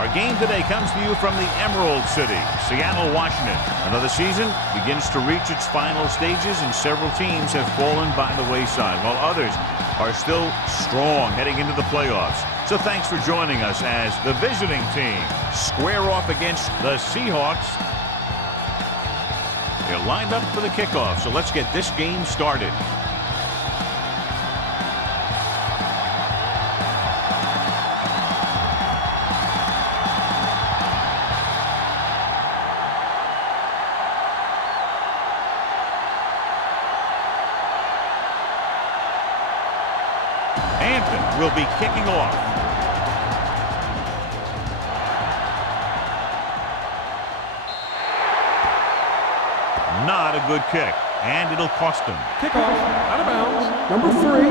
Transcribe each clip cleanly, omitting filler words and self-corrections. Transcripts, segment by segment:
Our game today comes to you from the Emerald City, Seattle, Washington. Another season begins to reach its final stages, and several teams have fallen by the wayside, while others are still strong heading into the playoffs. So thanks for joining us as the visiting team square off against the Seahawks. They're lined up for the kickoff, so let's get this game started. Will be kicking off. Not a good kick, and it'll cost him. Kickoff, out of bounds, number 3.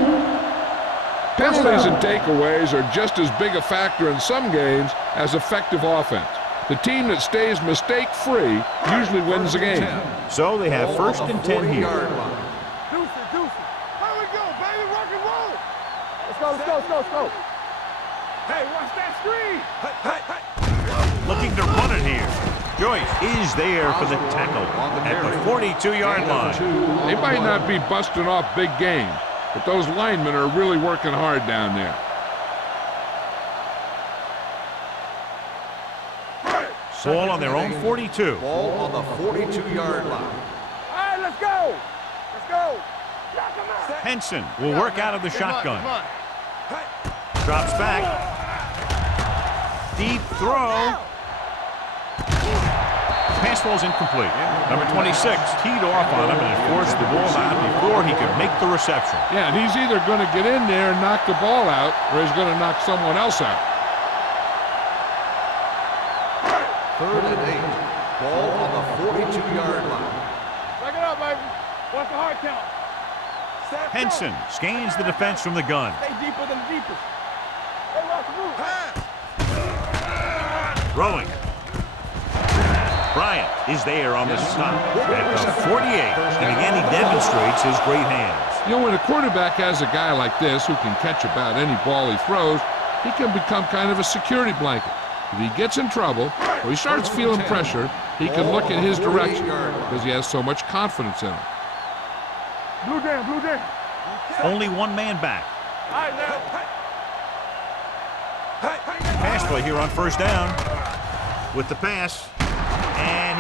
Penalties and takeaways are just as big a factor in some games as effective offense. The team that stays mistake-free usually wins the game. So they have first and 10 here. Let's go. Hey, watch that screen. Looking to run it here. Joyce is there for the tackle at the 42-yard line. They might not be busting off big games, but those linemen are really working hard down there. Ball on their own 42. Ball on the 42-yard line. All right, let's go. Henson will work out of the shotgun. Drops back. Deep throw. Pass ball's incomplete. Number 26 teed off on him and forced the ball out before he could make the reception. Yeah, and he's either going to get in there and knock the ball out, or he's going to knock someone else out. 3rd and 8. Ball on the 42-yard line. Back it up, baby. Watch the hard count. Henson scans the defense from the gun. Stay deeper than the deepest. Hey, watch the move. Throwing. Bryant is there on the stop at the 48. And again, he demonstrates his great hands. You know, when a quarterback has a guy like this who can catch about any ball he throws, he can become kind of a security blanket. If he gets in trouble or he starts feeling pressure, he can look in his direction because he has so much confidence in him. Blue down. Only one man back. All right, now. Pass play here on first down with the pass. And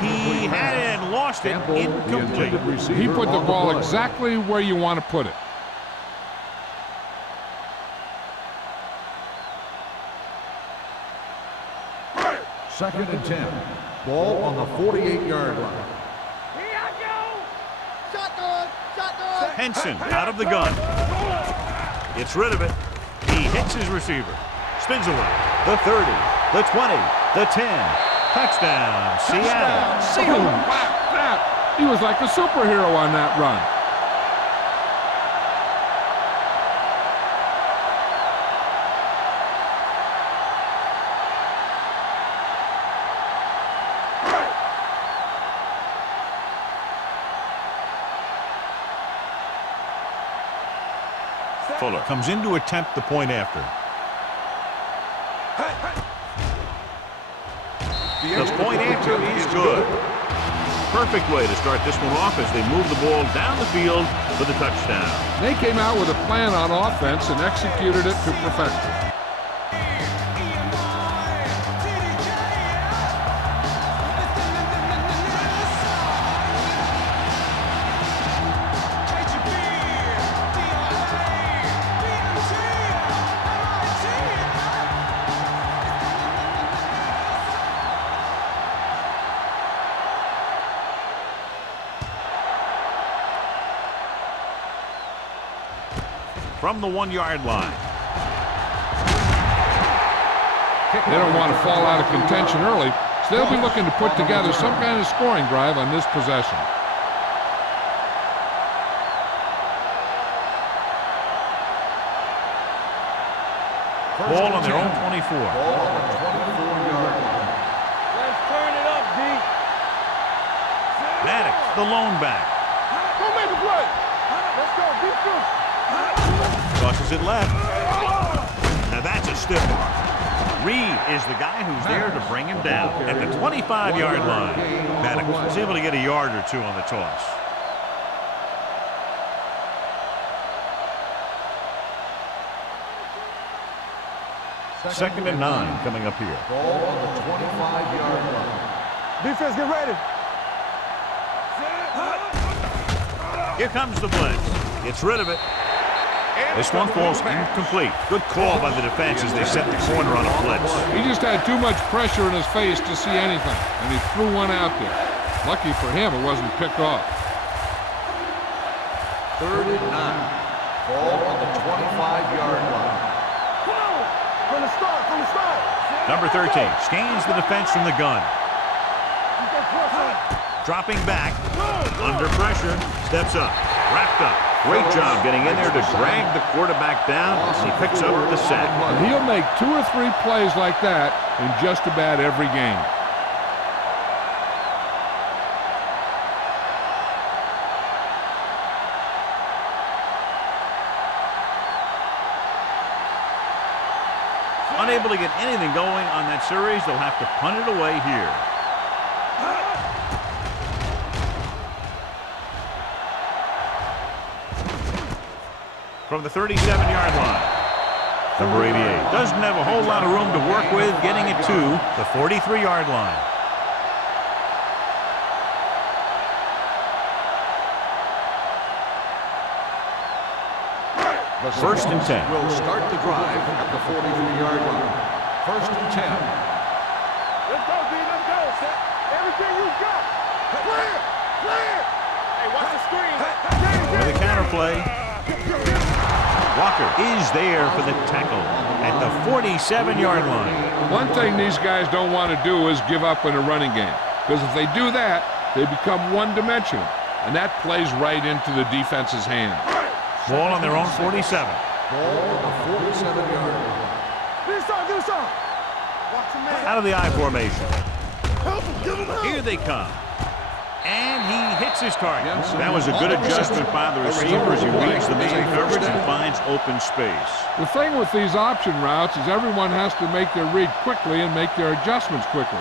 he had it and lost it. Incomplete. He put the ball exactly where you want to put it. Second and 10. Ball on the 48-yard line. Henson out of the gun. Gets rid of it. He hits his receiver. Spins away. The 30, the 20, the 10. Touchdown, Seattle. Wow, he was like a superhero on that run. Fuller comes in to attempt the point after. The point after is good. Perfect way to start this one off as they move the ball down the field for the touchdown. They came out with a plan on offense and executed it to perfection. From the 1-yard line. They don't want to fall out of contention early, so they'll be looking to put together some kind of scoring drive on this possession. Ball on their own 24. Ball on the 24-yard line. Let's turn it up, D. Maddox, the lone back. Go make a play. Let's go. Deep through. Tosses it left. Now that's a stiff arm. Reed is the guy who's there to bring him down at the 25-yard line. Maddox was able to get a yard or two on the toss. Second and 9 coming up here. Ball on the 25-yard line. Defense, get ready. Here comes the blitz. Gets rid of it. This one falls incomplete. Good call by the defense as they set the corner on a blitz. He just had too much pressure in his face to see anything, and he threw one out there. Lucky for him, it wasn't picked off. Third and 9. Ball on the 25-yard line. Come on. From the start, from the start. Number 13 scans the defense from the gun. Dropping back, under pressure, steps up, wrapped up. Great job getting in there to drag the quarterback down as he picks up the sack. And he'll make 2 or 3 plays like that in just about every game. Unable to get anything going on that series, they'll have to punt it away here. From the 37-yard line. Number 88 doesn't have a whole lot of room to work with, getting it to the 43-yard line. First and 10. Will start the drive at the 43-yard line. First and 10. Let's go, D. Let's go. Everything you got. Clear. Clear. Hey, watch the screen. With a counter play. Walker is there for the tackle at the 47-yard line. One thing these guys don't want to do is give up in a running game, because if they do that, they become one-dimensional, and that plays right into the defense's hand. Ball on their own 47. Ball on the 47-yard line. Do something. Watch him, man. Out of the I formation. Help him. Give him help. Here they come. And he hits his target. That was a good adjustment by the receiver as he reads the man coverage and finds open space. The thing with these option routes is everyone has to make their read quickly and make their adjustments quickly.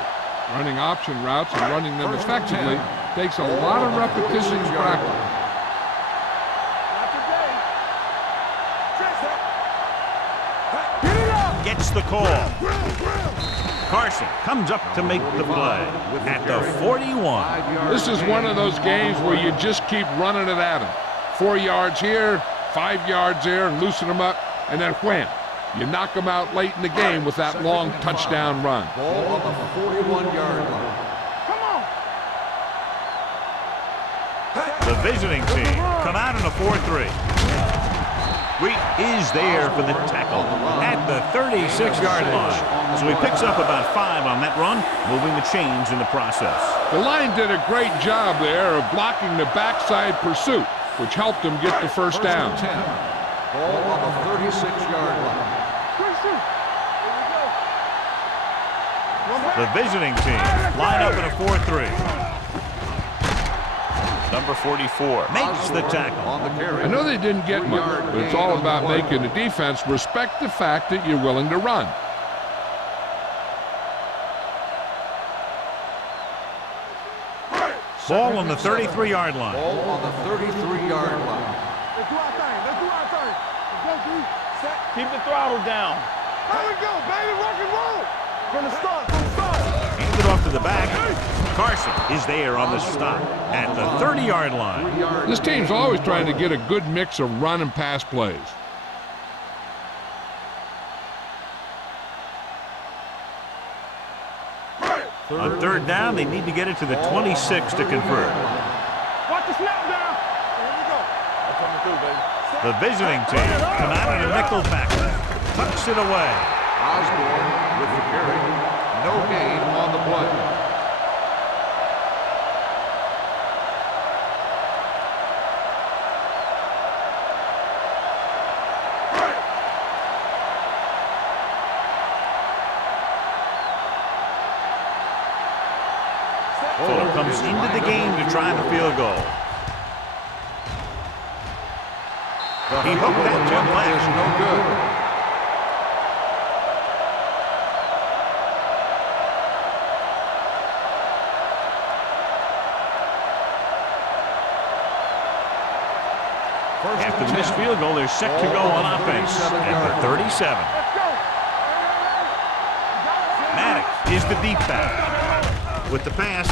Running option routes and running them effectively takes a lot of repetition and practice. Gets the call. Carson comes up to make the play at the 41. This is one of those games where you just keep running it at them. 4 yards here, 5 yards there, and loosen them up, and then wham. You knock them out late in the game with that long touchdown run. Ball on the 41-yard line. Come on. The visiting team come out in a 4-3. Wheat is there for the tackle at the 36-yard line. So he picks up about 5 on that run, moving the chains in the process. The line did a great job there of blocking the backside pursuit, which helped them get the first down. 10. Ball on the 36-yard line. The visiting team line up in a 4-3. Number 44 makes the tackle. On the carry. I know they didn't get much, but it's all about making the defense respect the fact that you're willing to run. Ball on the 33-yard line. Ball on the 33-yard line. Let's do our thing. Let's go, D. Set. Keep the throttle down. Here we go, baby. Rock and roll. From the start. Hands it off to the back. Carson is there on the stop at the 30-yard line. This team's always trying to get a good mix of run and pass plays. On third down, they need to get it to the 26 to convert. Watch the snap down. Here we go. I'm coming through, baby. The visiting team come out in a nickel package. Tucks it away. Osborne with the carry. No gain on the play. Fuller comes into the game to try the field goal. He hooked that one last. No good. After the missed field goal, they're set to go on offense at the 37. Maddox is the deep back. With the pass,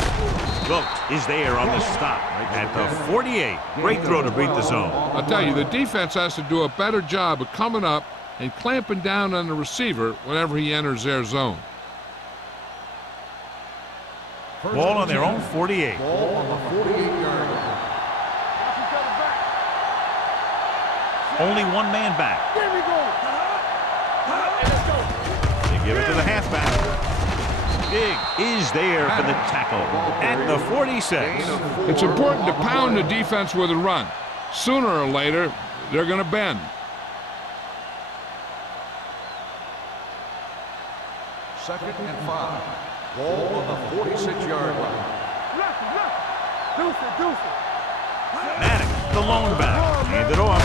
Vogt is there on the stop at the 48. Great throw to beat the zone. I'll tell you, the defense has to do a better job of coming up and clamping down on the receiver whenever he enters their zone. Ball on their own 48. Ball on the 48-yard line. Only one man back. There we go. They give it to the halfback. Big is there for the tackle at the 46. It's important to pound the defense with a run. Sooner or later, they're going to bend. Second and 5. Ball on the 46-yard line. Maddox, the lone back, hand it off.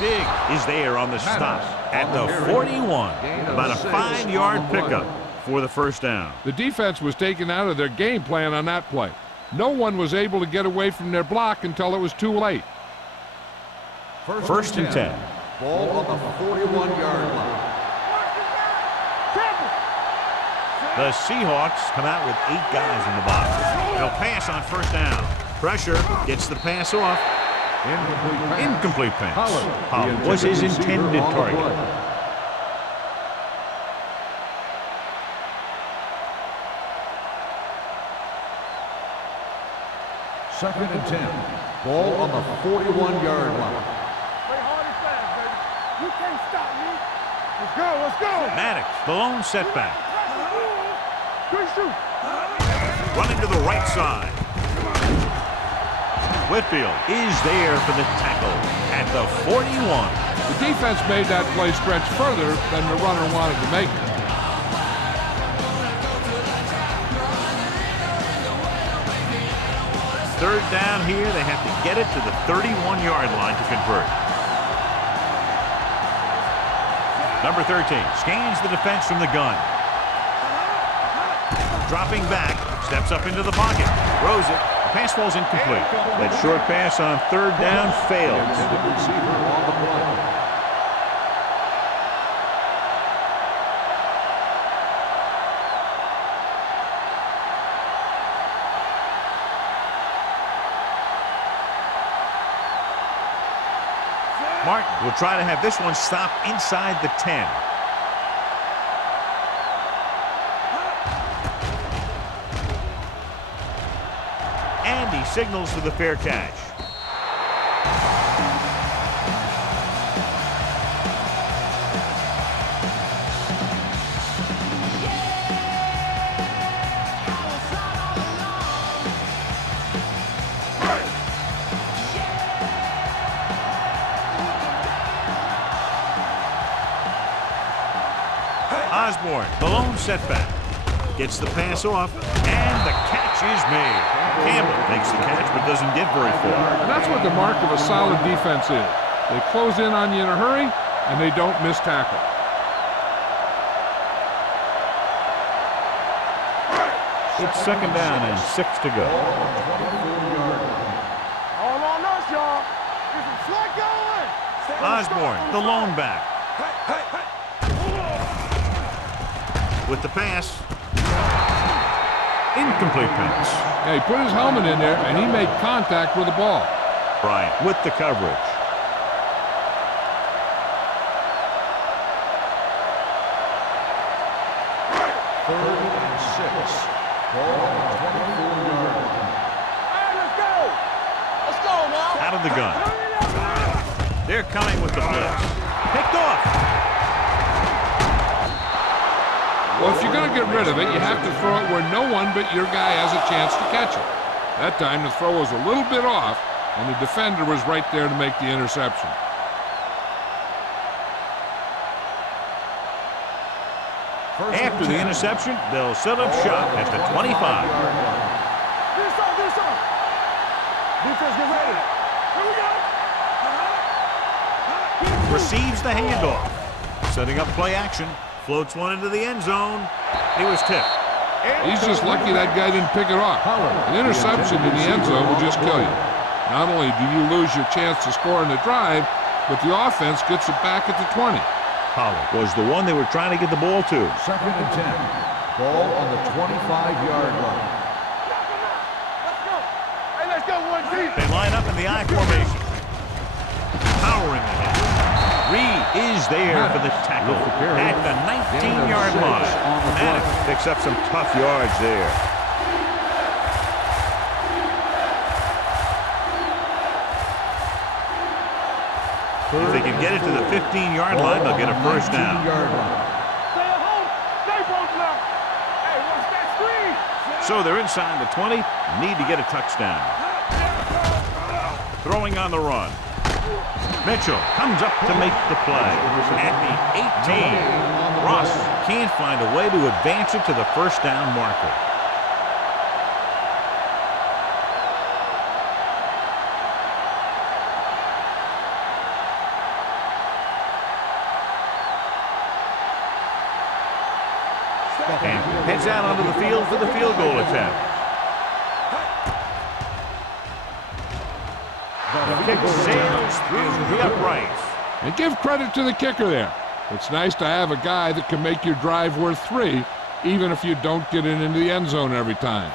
Big is there on the stop at the 41. About a 5-yard pickup for the first down. The defense was taken out of their game plan on that play. No one was able to get away from their block until it was too late. First and 10. Ball on the 41-yard line. The Seahawks come out with 8 guys in the box. They'll pass on first down. Pressure gets the pass off. Incomplete pass. Pollard was his intended target. Second and 10. Ball on the 41-yard line. Play hard and fast, baby. You can't stop me. Let's go, let's go. Maddox, the lone setback. Good shoot. Running to the right side. Whitfield is there for the tackle at the 41. The defense made that play stretch further than the runner wanted to make it. Third down here, they have to get it to the 31-yard line to convert. Number 13 scans the defense from the gun. Dropping back, steps up into the pocket, throws it. The pass falls incomplete. That short pass on third down fails. Intended receiver on the play. Martin will try to have this one stop inside the 10. And he signals for the fair catch. Osborne, the lone setback, gets the pass off, and the catch is made. Campbell makes the catch but doesn't get very far. And that's what the mark of a solid defense is. They close in on you in a hurry, and they don't miss tackle. It's second down and 6 to go. All on us, y'all. Get some slack going. Osborne, the lone back. With the pass. Incomplete pass. Yeah, he put his helmet in there, and he made contact with the ball. Bryant with the coverage. Third and 6. Ball on the 24-yard line. All right, let's go. Let's go now. Out of the gun. They're coming with the blitz. Picked off. Well, if you're going to get rid of it, you have to throw it where no one but your guy has a chance to catch it. That time, the throw was a little bit off, and the defender was right there to make the interception. After the interception, they'll set up shop at the 25. This on. Defense, get ready. Here we go. Receives the handoff. Setting up play action. Floats one into the end zone. He was tipped. He's just lucky that guy didn't pick it off. An interception in the end zone will just kill you. Not only do you lose your chance to score in the drive, but the offense gets it back at the 20. Pollard was the one they were trying to get the ball to. 2nd and 10. Ball on the 25-yard line. Hey, let's go, 1-2. They line up in the I formation. Powering ahead. Reed is there for the tackle at the 19-yard line. Maddox picks up some tough yards there. If they can get it to the 15-yard line, they'll get a first down. Stay at home. Stay posted up. Hey, watch that screen. So they're inside the 20, need to get a touchdown. Throwing on the run. Mitchell comes up to make the play. At the 18, Ross can't find a way to advance it to the first down marker. And heads out onto the field for the field goal attempt. The kick sails through the uprights. And give credit to the kicker there. It's nice to have a guy that can make your drive worth 3, even if you don't get it into the end zone every time.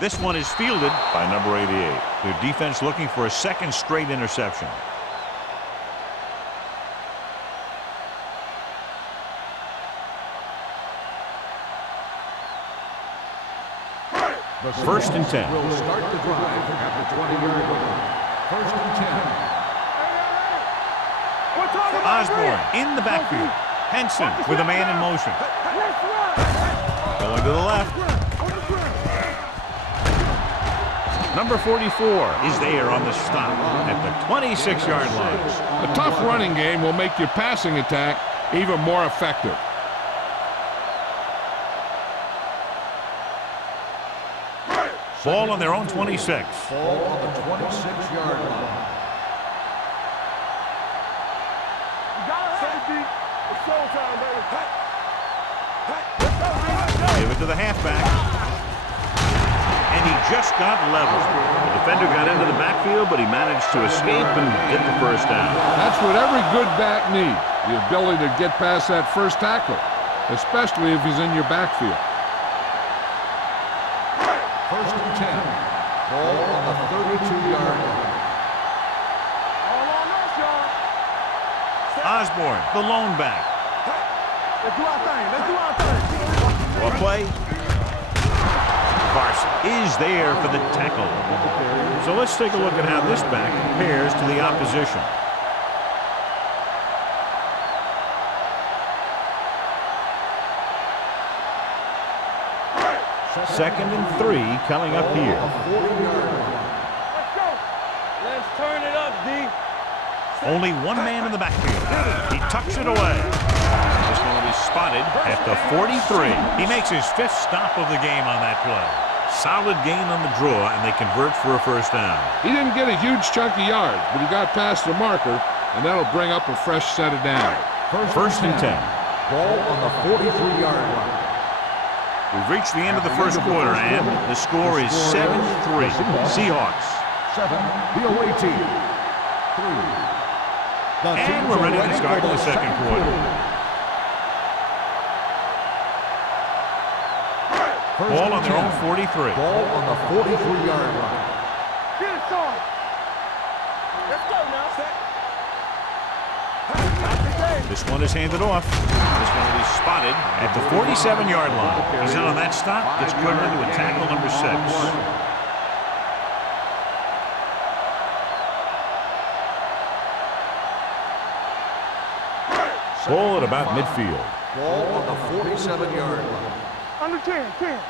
This one is fielded by number 88. Their defense looking for a second straight interception. First and 10. Will start the drive at the 20-yard line. 1st and 10. Osborne in the backfield. Henson with a man in motion. Going to the left. Number 44 is there on the stop at the 26-yard line. A tough running game will make your passing attack even more effective. Ball on their own 26. Ball on the 26-yard line. Give it to the halfback. And he just got leveled. The defender got into the backfield, but he managed to escape and get the first down. That's what every good back needs, the ability to get past that first tackle, especially if he's in your backfield. 1st and 10. Ball on the 32-yard line. Osborne, the lone back. Let's do our thing. Let's do our thing. Well play. Carson is there for the tackle. So let's take a look at how this back compares to the opposition. Second and 3 coming up here. Let's go. Let's turn it up, D. Only one man in the backfield. He tucks it away. This one will be spotted at the 43. He makes his 5th stop of the game on that play. Solid gain on the draw, and they convert for a first down. He didn't get a huge chunk of yards, but he got past the marker, and that'll bring up a fresh set of downs. First and 10. Ball on the 43-yard line. We've reached the end of the first quarter, and the score is 7-3. Seahawks. 7, the away team. 3. And we're ready to start the second quarter. Ball on their own 43. Ball on the 43-yard line. Get it started. Let's go now. This one is handed off. This one will be spotted at the 47-yard line. He's in on that stop. Gets credited to a tackle number 6. Ball at about midfield. Ball on the 47-yard line. Under 10, 10.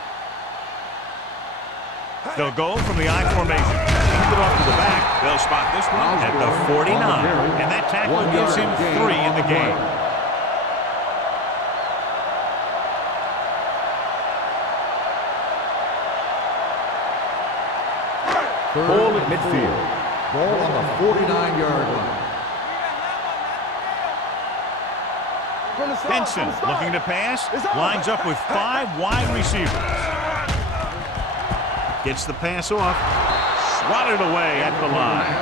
They'll go from the I formation. Hand it off to the back. They'll spot this one at the 49. And that tackle gives him 3 in the game. Ball at midfield. Ball on the 49-yard line. Benson looking to pass. Lines up with 5 wide receivers. Gets the pass off. Swatted away at the line.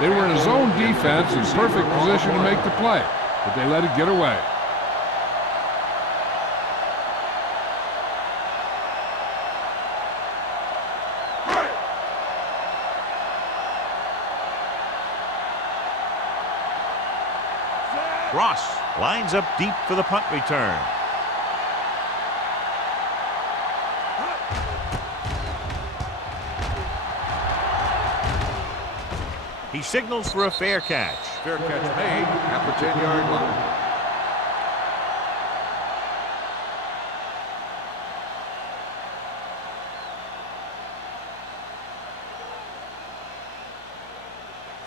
They were in a zone defense in perfect position to make the play, but they let it get away. Ross lines up deep for the punt return. He signals for a fair catch. Fair catch made at the 10-yard line.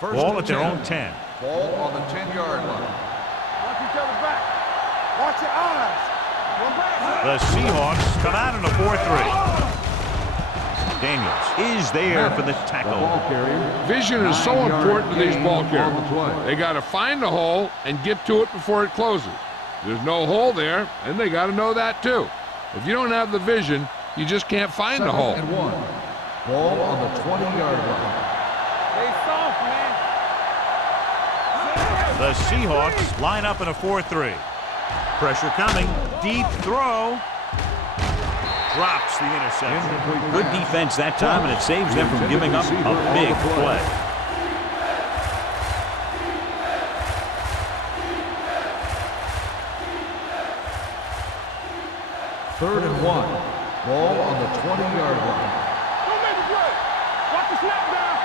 Ball at their own 10. Ball on the 10-yard line. Watch each other back. Watch your eyes. One back. The Seahawks come out in a 4-3. Daniels is there for the tackle. Vision is so important to these ball carriers. They got to find the hole and get to it before it closes. There's no hole there, and they got to know that too. If you don't have the vision, you just can't find the hole. 2nd and 1. Ball on the 20-yard line. Stay soft, man. The Seahawks line up in a 4-3. Pressure coming. Deep throw. Drops the interception. Good defense that time, and it saves them from giving up a big play. Third and 1. Ball on the 20-yard line. Don't make the play. Watch the snap down.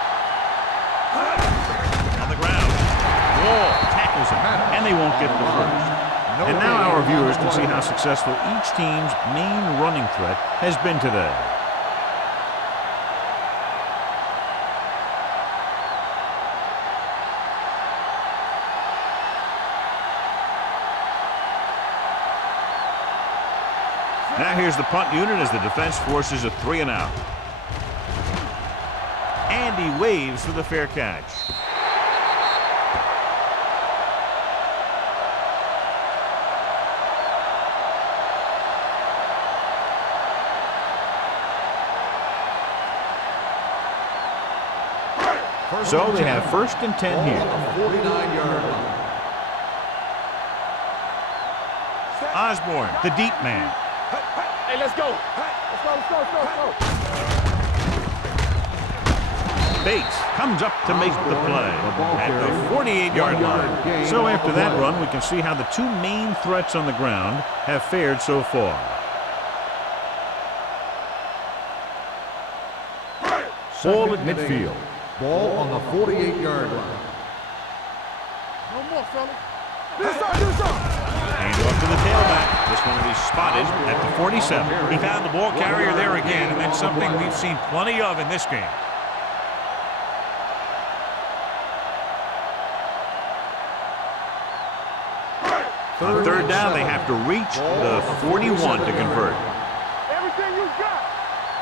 On the ground. Wall tackles him, and they won't get the first. And now our viewers can see how successful each team's main running threat has been today. Now here's the punt unit as the defense forces a 3-and-out. And he waves for the fair catch. So they have 1st and 10 here. 49-yard line. Osborne, the deep man. Hey, let's go. Let's go. Bates comes up to make the play at the 48-yard line. So after that run, we can see how the 2 main threats on the ground have fared so far. Ball at midfield. Ball on the 48-yard line. No more, fella. Do something. Hand off to the tailback. This one will be spotted at the 47. He found the ball carrier there again, and that's something we've seen plenty of in this game. On 3rd down, they have to reach the 41 to convert. Everything you got.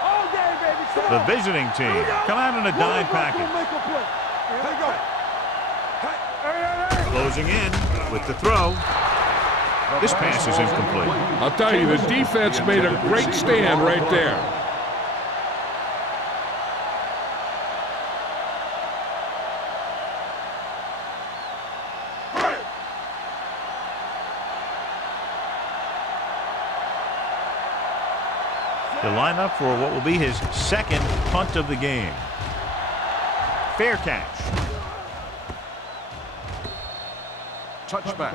All day, baby. The visiting team come out in a dime package. Here we go. Closing in with the throw. This pass is incomplete. I'll tell you, the defense made a great stand right there. To line up for what will be his 2nd punt of the game. Fair catch. Touchback.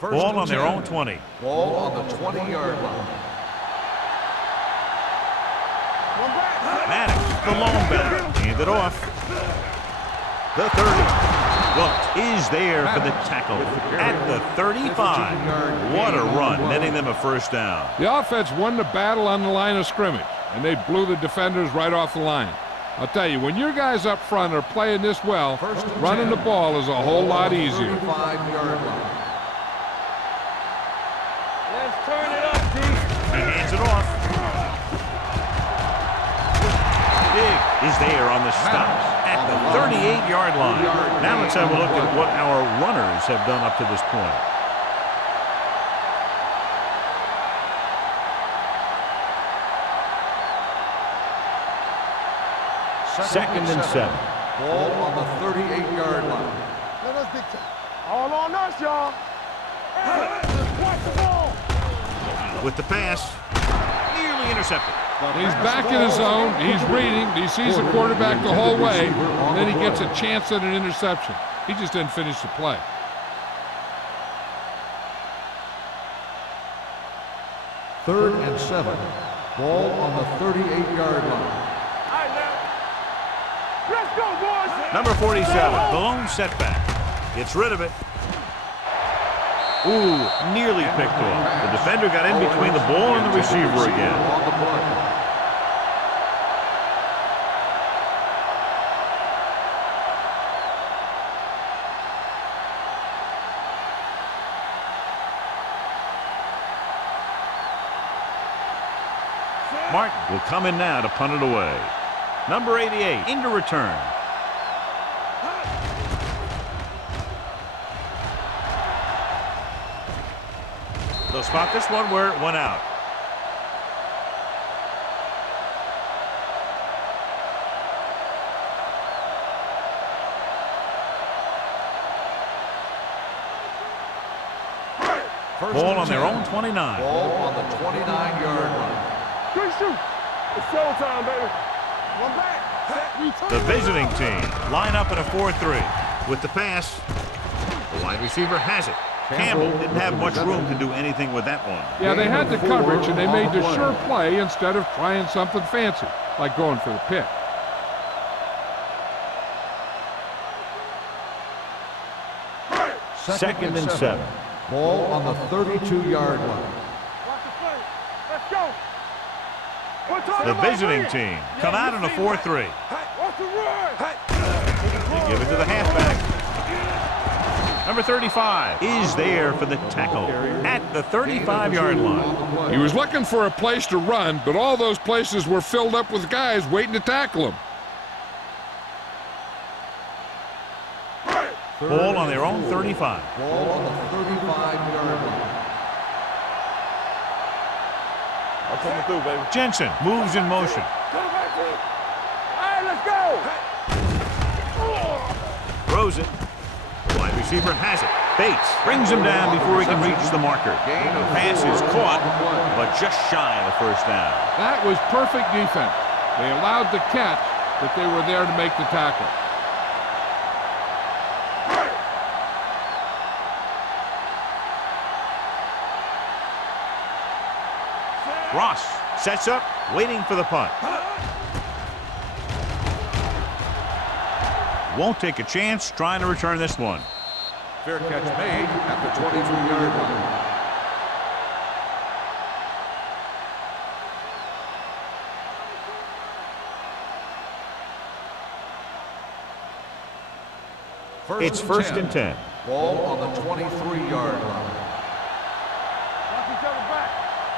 Ball on their own 20. Ball on the 20-yard line. Maddox, the lone back, hand it off. The 30. Well, is there for the tackle at the 35. What a run, netting them a 1st down. The offense won the battle on the line of scrimmage, and they blew the defenders right off the line. I'll tell you, when your guys up front are playing this well, running the ball is a whole lot easier. 35-yard line. Let's turn it up, D. He hands it off. Big is there on the stop at the 38-yard line. Now let's have a look at what our runners have done up to this point. Second and 7. Ball on the 38-yard line. Let us big time. All on us, y'all. Watch the ball. With the pass, nearly intercepted. He's back in his zone. He's reading. He sees the quarterback the whole way. And then he gets a chance at an interception. He just didn't finish the play. Third and 7. Ball on the 38-yard line. Let's go, boys. Number 47, the lone setback. Gets rid of it. Ooh, nearly picked off. The defender got in between the ball and the receiver again. On the play. Martin will come in now to punt it away. Number 88 into return. They'll spot this one where it went out. Ball on their own 29. Ball on the 29-yard line. Good shoot. It's showtime, baby. One back. The visiting team line up in a 4-3. With the pass, the wide receiver has it. Campbell didn't have much room to do anything with that one. Yeah, they had the coverage, and they made the sure play instead of trying something fancy, like going for the pick. Second and 7. Ball on the 32-yard line. Watch the play. Let's go. The visiting team come out in a 4-3. Watch the run. They give it to the halfback. Number 35 is there for the tackle at the 35-yard line. He was looking for a place to run, but all those places were filled up with guys waiting to tackle him. Ball on their own 35. Ball on the 35-yard line. I'm coming through, baby. Jensen moves in motion. Come back, team. All right, let's go. Throws it. The wide receiver has it. Bates brings him down before he can reach the marker. The pass is caught, but just shy of the first down. That was perfect defense. They allowed the catch, but they were there to make the tackle. Ross sets up, waiting for the punt. Won't take a chance trying to return this one. Fair catch made at the 23-yard line. It's first and 10. Ball on the 23-yard line. Watch each other back.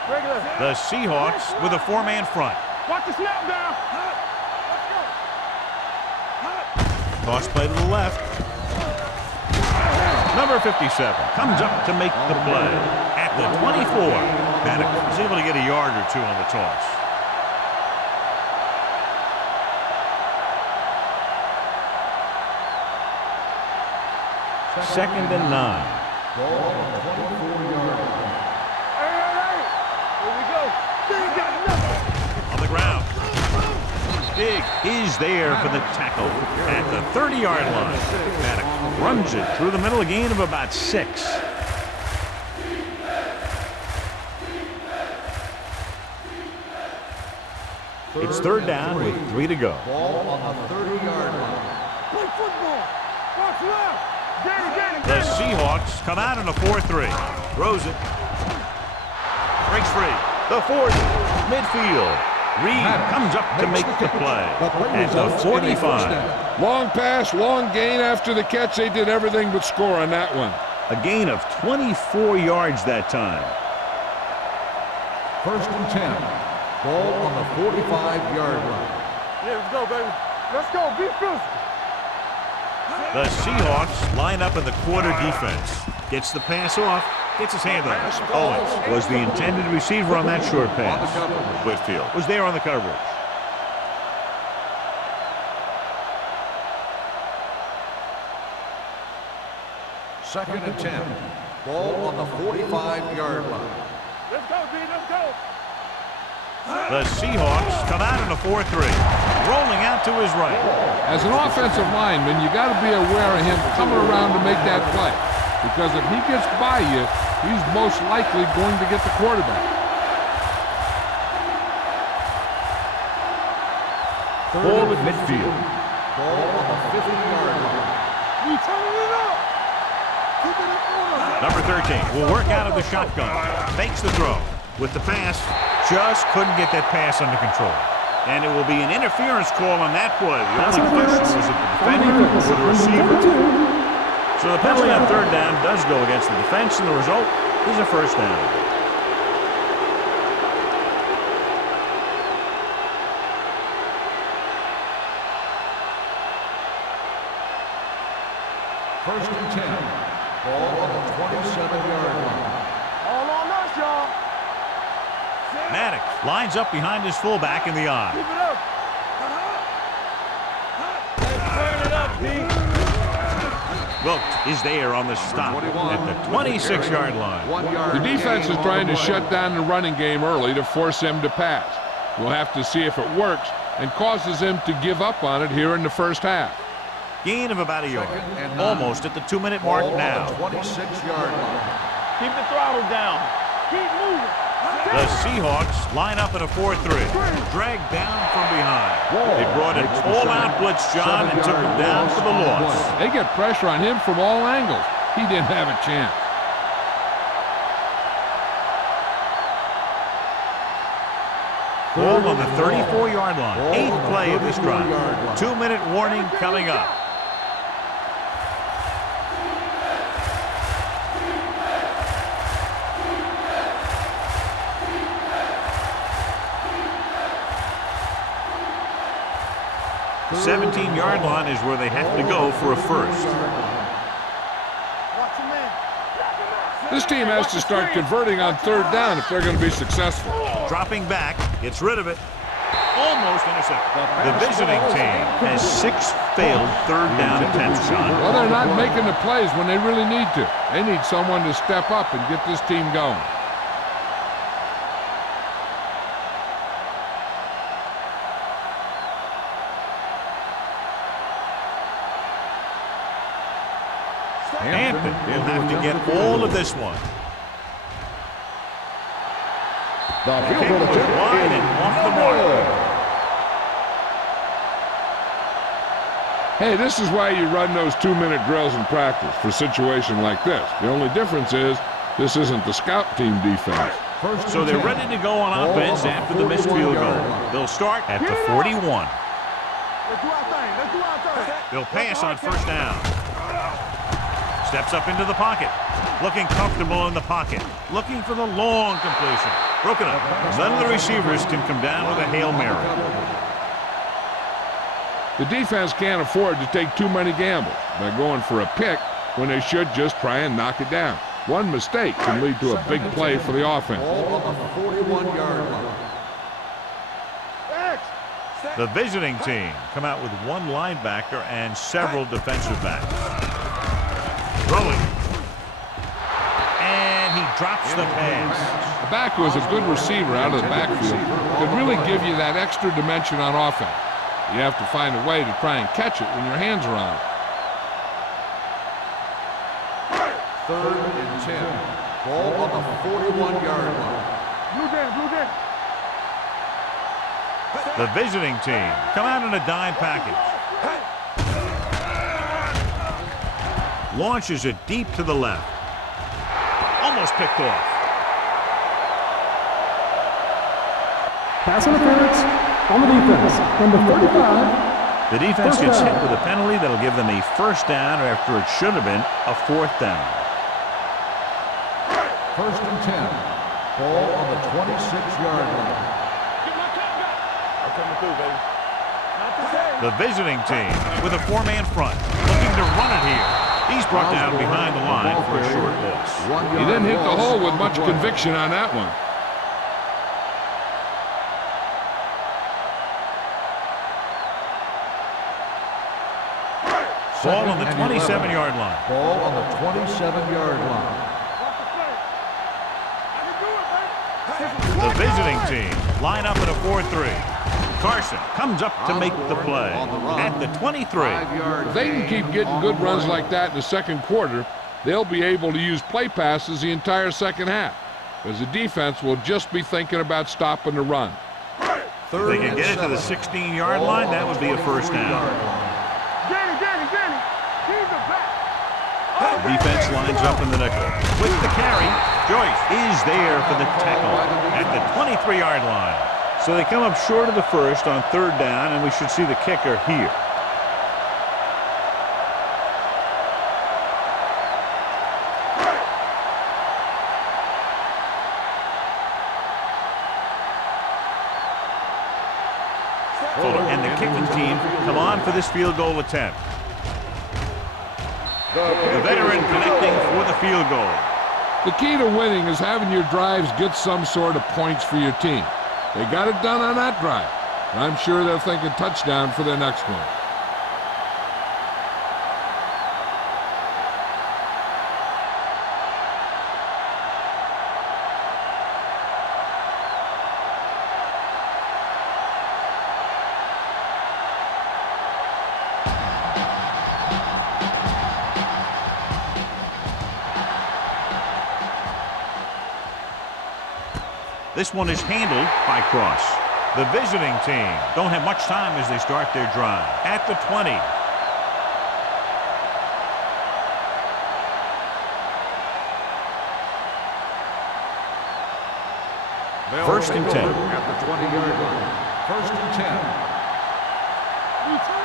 Regular. The Seahawks with a 4-man front. Watch the snap down. Toss play to the left. Number 57 comes up to make the play at the 24. Maddox was able to get a yard or two on the toss. Second and 9. Ball on the 24-yard line. Hey. Here we go. They ain't got nothing. On the ground. Big is there for the tackle at the 30-yard line. Maddox runs it through the middle, a gain of about 6. It's third down with 3 to go. Ball on the 30-yard line. Play football. Watch left. The Seahawks come out in a 4-3. Throws it. Breaks free. The 40. Midfield. Reed comes up to make the play at the 45. Long pass, long gain after the catch. They did everything but score on that one. A gain of 24 yards that time. 1st and 10. Ball on the 45-yard line. Yeah, let's go, baby. Let's go. Be physical. The Seahawks line up in the quarter defense. Gets the pass off. Gets his hand on it. Owens was the intended receiver on that short pass. Whitfield was there on the coverage. Second and 10. Ball on the 45-yard line. Let's go, B. Let's go. The Seahawks come out in a 4-3. Rolling out to his right. As an offensive lineman, you got to be aware of him coming around to make that play. Because if he gets by you, he's most likely going to get the quarterback. Ball at midfield. Ball on the 50-yard line. We turning it up. Keep it in order. Number 13 will work out of the shotgun. Fakes the throw. With the pass, just couldn't get that pass under control. And it will be an interference call on that play. The only question was if the defender or the receiver. So the penalty on 3rd down does go against the defense, and the result is a 1st down. First and 10. Ball on the 27-yard line. All on us, y'all. Maddox lines up behind his fullback in the eye. Keep it up. Turn it up, B. Wilkes is there on the stop at the 26-yard line. The defense is trying to shut down the running game early to force him to pass. We'll have to see if it works and causes him to give up on it here in the first half. Gain of about a yard. Almost at the 2-minute mark now. 26-yard line. Keep the throttle down. Keep moving. The Seahawks line up in a 4-3. Dragged down from behind. They brought an all-out blitz, John, and took him down for the loss. They get pressure on him from all angles. He didn't have a chance. Ball on the 34-yard line. 8th play of this drive. 2-minute warning coming up. The 17-yard line is where they have to go for a first. Watch your man. This team has to start converting on 3rd down if they're going to be successful. Dropping back, gets rid of it. Almost intercepted. The visiting team has 6 failed 3rd down attempts, John. Well, they're not making the plays when they really need to. They need someone to step up and get this team going. Hampton will have to get all of this one. The Kick was wide and off the mark. Hey, this is why you run those 2-minute drills in practice for a situation like this. The only difference is this isn't the scout team defense. So they're ready to go on offense after the missed field goal. They'll start at the 41. Let's do our thing. Let's do our thing. They'll pass on 1st down. Steps up into the pocket. Looking comfortable in the pocket. Looking for the long completion. Broken up. None of the receivers can come down with a Hail Mary. The defense can't afford to take too many gambles by going for a pick when they should just try and knock it down. One mistake can lead to a big play for the offense. Ball on the 41-yard line. The visiting team come out with 1 linebacker and several defensive backs. Throwing. And he drops the pass. The back who is a good receiver out of the backfield could really give you that extra dimension on offense. You have to find a way to try and catch it when your hands are on it. 3rd and 10. Ball on the 41-yard line. Blue game, blue game. The visiting team come out in a dime package. Launches it deep to the left. Almost picked off. Pass interference on the defense. Number 35. The defense gets hit with a penalty that'll give them a first down after it should have been a fourth down. 1st and 10. Ball on the 26-yard line. I'm coming through, baby. The visiting team with a four-man front, looking to run it here. He's brought down behind the line for a short loss. He didn't hit the hole with much conviction on that one. Ball on the 27-yard line. Ball on the 27-yard line. The visiting team line up at a 4-3. Carson comes up to make the play at the 23. If they can keep getting good runs like that in the second quarter, they'll be able to use play passes the entire second half, because the defense will just be thinking about stopping the run. If they can get it to the 16-yard line, that would be a first down. The defense lines up in the nickel. With the carry, Joyce is there for the tackle at the 23-yard line. So they come up short of the first on third down, and we should see the kicker here. Fuller and the kicking team come on for this field goal attempt. The veteran connecting for the field goal. The key to winning is having your drives get some sort of points for your team. They got it done on that drive, and I'm sure they're thinking touchdown for their next one. This one is handled by Cross. The visiting team don't have much time as they start their drive. At the 20. First and 10. At the 20-yard line. 1st and 10. Let's go.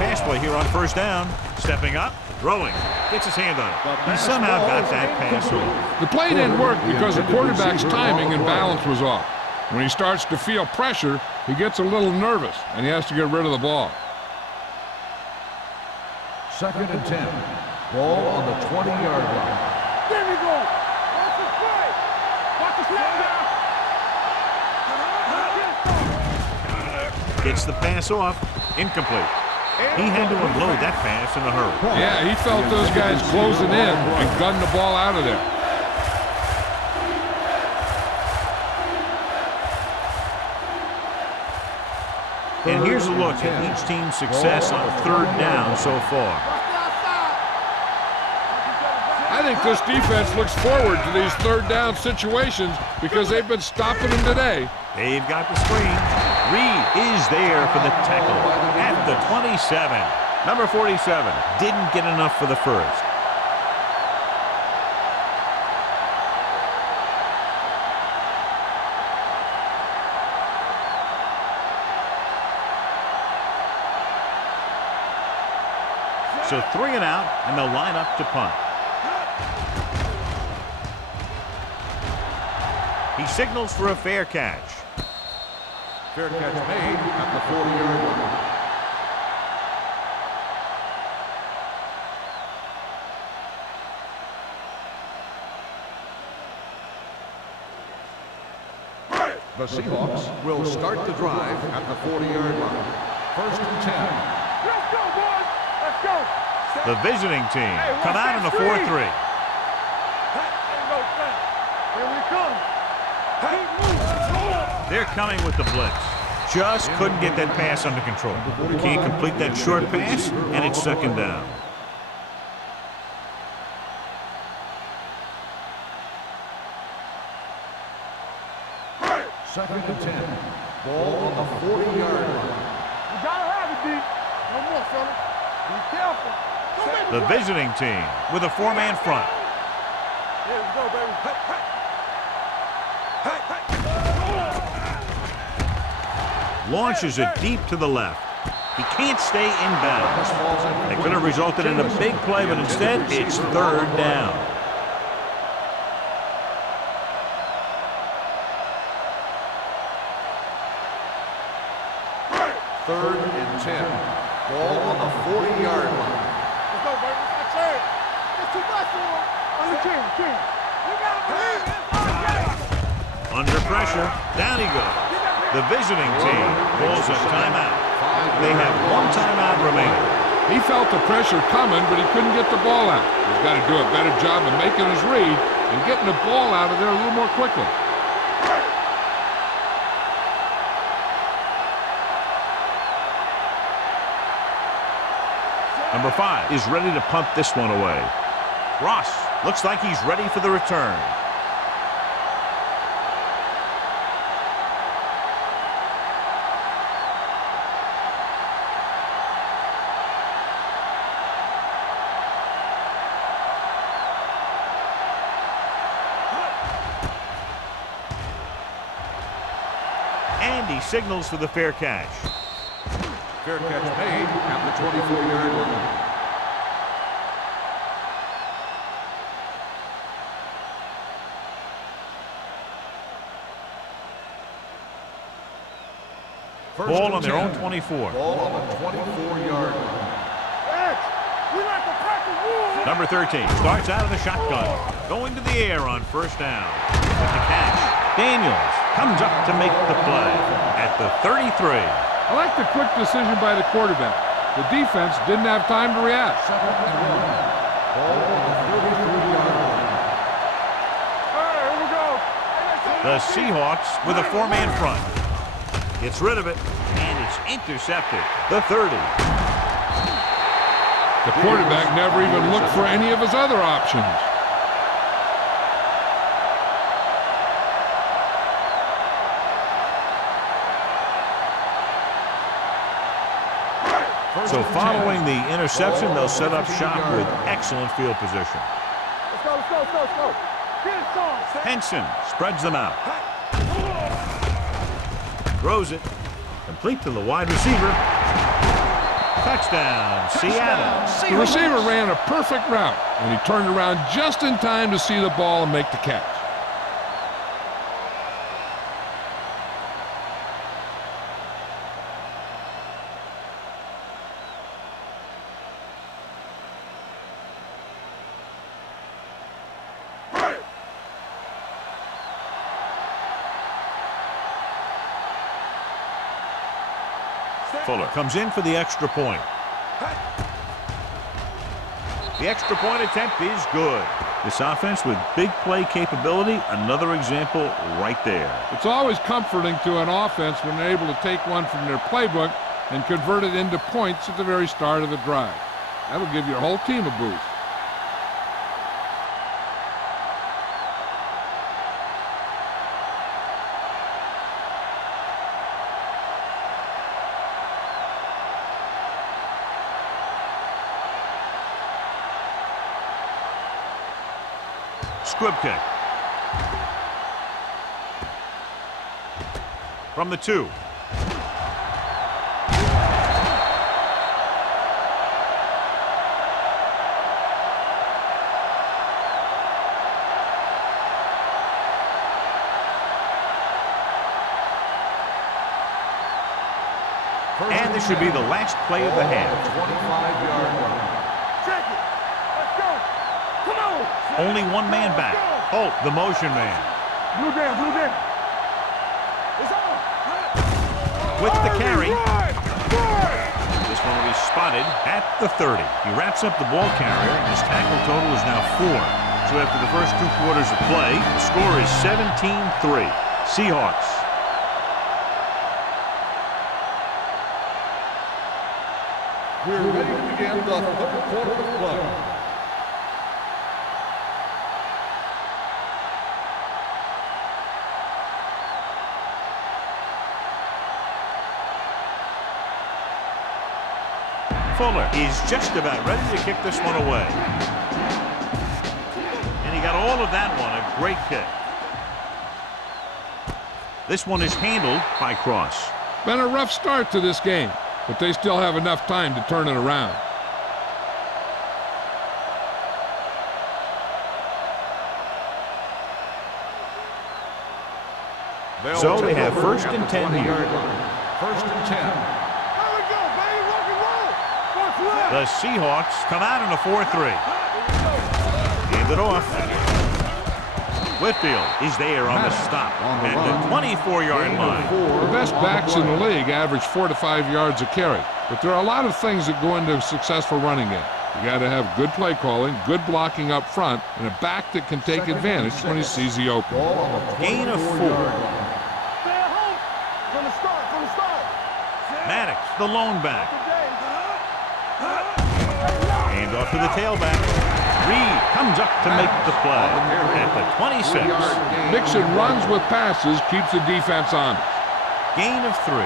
Pass play here on first down. Stepping up, throwing. Gets his hand on it. He somehow got that pass off. The play didn't work because the quarterback's timing and balance was off. When he starts to feel pressure, he gets a little nervous, and he has to get rid of the ball. 2nd and 10. Ball on the 20-yard line. There we go. Watch the play. Watch the snap. Gets the pass off. Incomplete. He had to unload that pass in a hurry. Yeah, he felt those guys closing in and gunned the ball out of there. And here's a look at each team's success on third down so far. I think this defense looks forward to these third down situations because they've been stopping them today. They've got the screen. Reed is there for the tackle at the 27. Number 47 didn't get enough for the first. So 3 and out, and they'll line up to punt. He signals for a fair catch. Fair catch made at the 40-yard line. The Seahawks will start the drive at the 40-yard line. 1st and 10. Let's go, boys. Let's go. The visiting team come out in a 4-3. Here we come. They're coming with the blitz. Just couldn't get that pass under control. Can't complete that short pass, and it's 2nd down. Second and 10. Ball on the 40-yard line. You gotta have it, D. No more, fella. Be careful. The visiting team with a 4-man front. Yeah, let's go, baby. Launches it deep to the left. He can't stay in bounds. It could have resulted in a big play, but instead it's 3rd down. Third and 10. Ball on the 40-yard line. Let's go, baby. That's it. It's too much for him. On the king. You got to believe it. It's our game. Under pressure, down he goes. The visiting team calls a timeout. They have 1 timeout remaining. He felt the pressure coming, but he couldn't get the ball out. He's got to do a better job of making his read and getting the ball out of there a little more quickly. Number 5 is ready to punt this one away. Ross looks like he's ready for the return. And he signals for the fair catch. Fair catch made at the 24-yard line. Ball on their own 24. Ball on the 24-yard line. We like to practice rules. Number 13 starts out of the shotgun. Going to the air on 1st down. With the catch, Daniels comes up to make the play at the 33. I like the quick decision by the quarterback. The defense didn't have time to react. Second and 1. Ball on the 33-yard line. All right, here we go. The Seahawks with a 4-man front. Gets rid of it, and it's intercepted. The 30. The quarterback never even looked for any of his other options. So following the interception, they'll set up shop with excellent field position. Let's go. Get it, son. Henson spreads them out. Throws it. Complete to the wide receiver. Touchdown, Seattle. The receiver ran a perfect route, and he turned around just in time to see the ball and make the catch. Fuller comes in for the extra point. The extra point attempt is good. This offense with big play capability, another example right there. It's always comforting to an offense when they're able to take one from their playbook and convert it into points at the very start of the drive. That'll give your whole team a boost. Squib kick. From the 2. And this should be the last play of the half. 25-yard line. Check it. Let's go. Come on. Only 1 man back. Holt, the motion man. Blue down. It's on. With the carry. Run. This one will be spotted at the 30. He wraps up the ball carrier, and his tackle total is now 4. So after the first 2 quarters of play, the score is 17-3. Seahawks. We're ready to begin the 3rd quarter of play. Fuller is just about ready to kick this one away. And he got all of that one. A great kick. This one is handled by Cross. Been a rough start to this game, but they still have enough time to turn it around. So they have first and 10 here. First and 10. There we go, baby. Rock and roll. What's left? The Seahawks come out in a 4-3. Hand it off. Whitfield is there on the stop at the 24-yard line. The best backs in the league average 4 to 5 yards a carry, but there are a lot of things that go into a successful running game. You got to have good play calling, good blocking up front, and a back that can take advantage when he sees the open. Gain of 4. Stay at home. From the start. Maddox, the lone back. Hand off to the tailback. Reed comes up to make the play at the 26. Mixon runs with passes, keeps the defense honest. Gain of 3.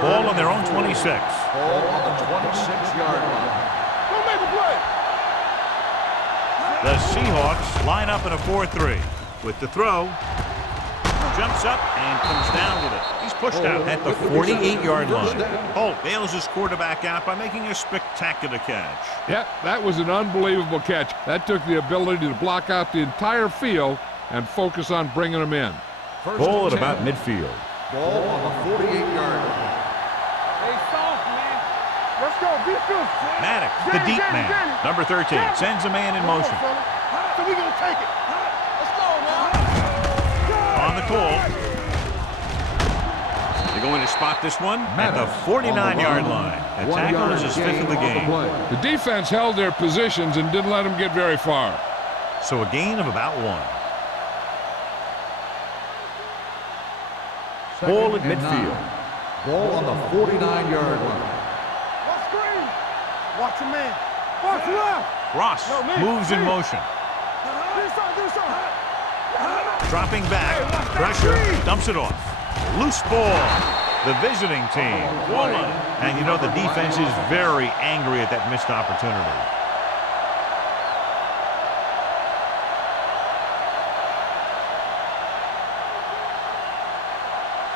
Ball on their own 26. Ball on the 26-yard line. Go make a play. The Seahawks line up in a 4-3. With the throw, jumps up and comes down with it. He's pushed out at the 48-yard line. Holt bails his quarterback out by making a spectacular catch. Yeah, that was an unbelievable catch. That took the ability to block out the entire field and focus on bringing them in. Ball at about midfield. Ball on the 48-yard line. Hey, soft, man. Let's go. Be good. Maddox, the deep man. Number 13, sends a man in motion. So we gonna take it. Let's go, man. On the call. They're going to spot this one at the 49-yard line. The tackle is his 5th of the game. The defense held their positions and didn't let them get very far. So a gain of about 1. Ball at midfield. Ball on the 49-yard line. Watch screen. Watch your man. Watch left. Ross moves in motion. Do something. Dropping back. Pressure. Dumps it off. Loose ball. The visiting team. And you know the defense is very angry at that missed opportunity.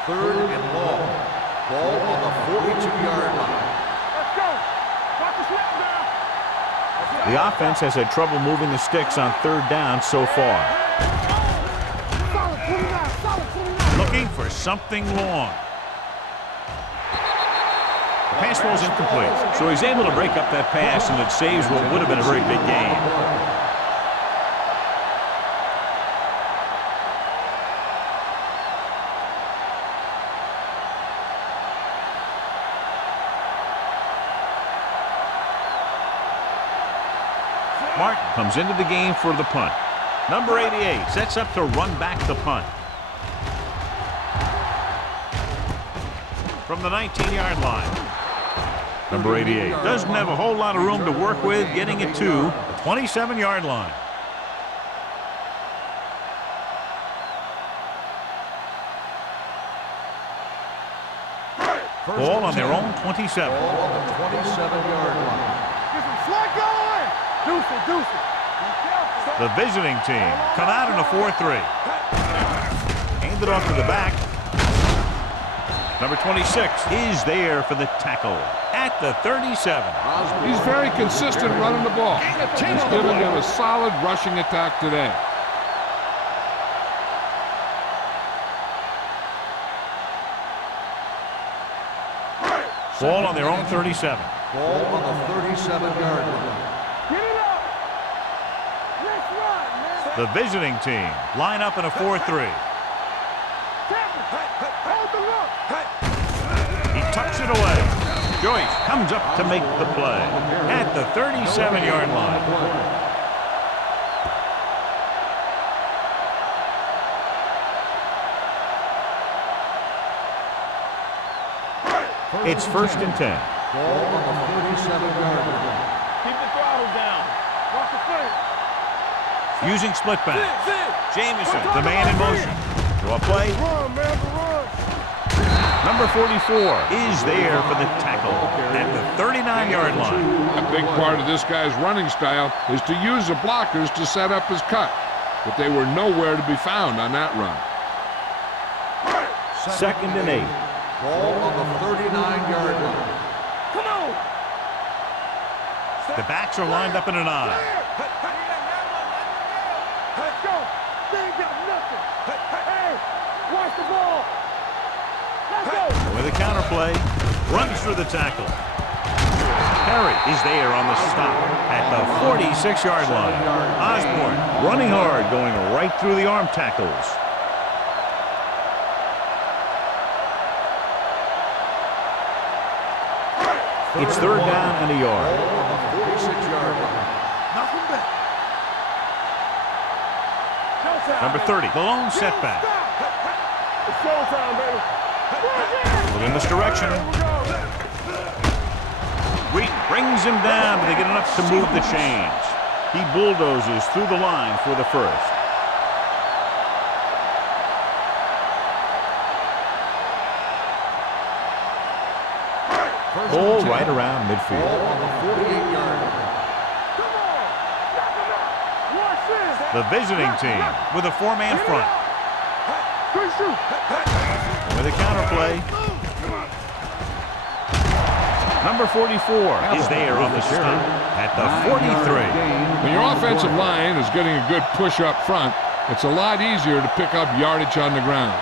Third and long. Ball on the 42-yard line. Let's go. Watch the snap now. The offense has had trouble moving the sticks on 3rd down so far. Solid 29. Looking for something long. The pass ball's incomplete, so he's able to break up that pass, and it saves what would have been a very big gain. Martin comes into the game for the punt. Number 88 sets up to run back the punt. From the 19-yard line. Number 88 doesn't have a whole lot of room to work with, getting it to the 27-yard line. Ball on their own 27. Ball on the 27-yard line. Get some slack going. Deuce it. The visiting team come out in a 4-3. Hand it off to the back. Number 26 is there for the tackle at the 37. He's very consistent running the ball. He's giving them a solid rushing attack today. Ball on their own 37. Ball on the 37-yard line. Get it up. Let's run, man. The visiting team line up in a 4-3. Hold the look. He tucks it away. Joyce comes up to make the play at the 37-yard line. It's 1st and 10. Ball on the 37-yard line. Keep the throttle down. Watch the foot. Using split back. Jameson, the man in motion. Draw play. Run, man. Run. Number 44 is there for the tackle at the 39-yard line. A big part of this guy's running style is to use the blockers to set up his cut, but they were nowhere to be found on that run. 2nd and 8. Ball on the 39-yard line. Come on. The backs are lined up in an I. Let's go. They ain't got nothing. Hey, watch the ball. Let's go. With a counterplay, runs through the tackle. Perry is there on the stop at the 46-yard line. Osborne running hard, going right through the arm tackles. It's 3rd down and a yard. Ball on the 46-yard line. Knock him back. Showtime, Number 30, the lone setback. It's showtime, baby. Look in this direction. Reed brings him down, but they get enough to move the chains. He bulldozes through the line for the first. Ball right around midfield. Ball on the 48-yard line. Come on. Knock him out. Watch this. The visiting team with a 4-man front. Good shoot. With a counterplay. Number 44 is there on the stop at the 43. When your offensive line is getting a good push up front, it's a lot easier to pick up yardage on the ground.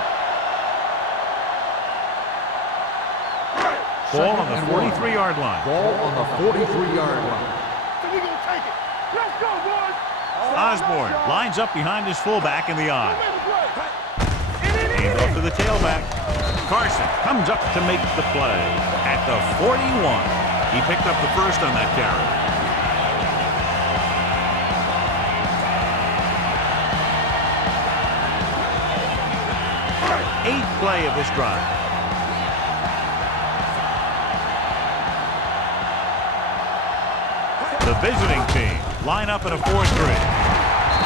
Ball on the 43-yard line. Ball on the 43-yard line. We gonna take it. Let's go, boys. Osborne lines up behind his fullback in the I. Hand off to the tailback. Carson comes up to make the play at the 41. He picked up the first on that carry. Eighth play of this drive. The visiting team line up in a 4-3.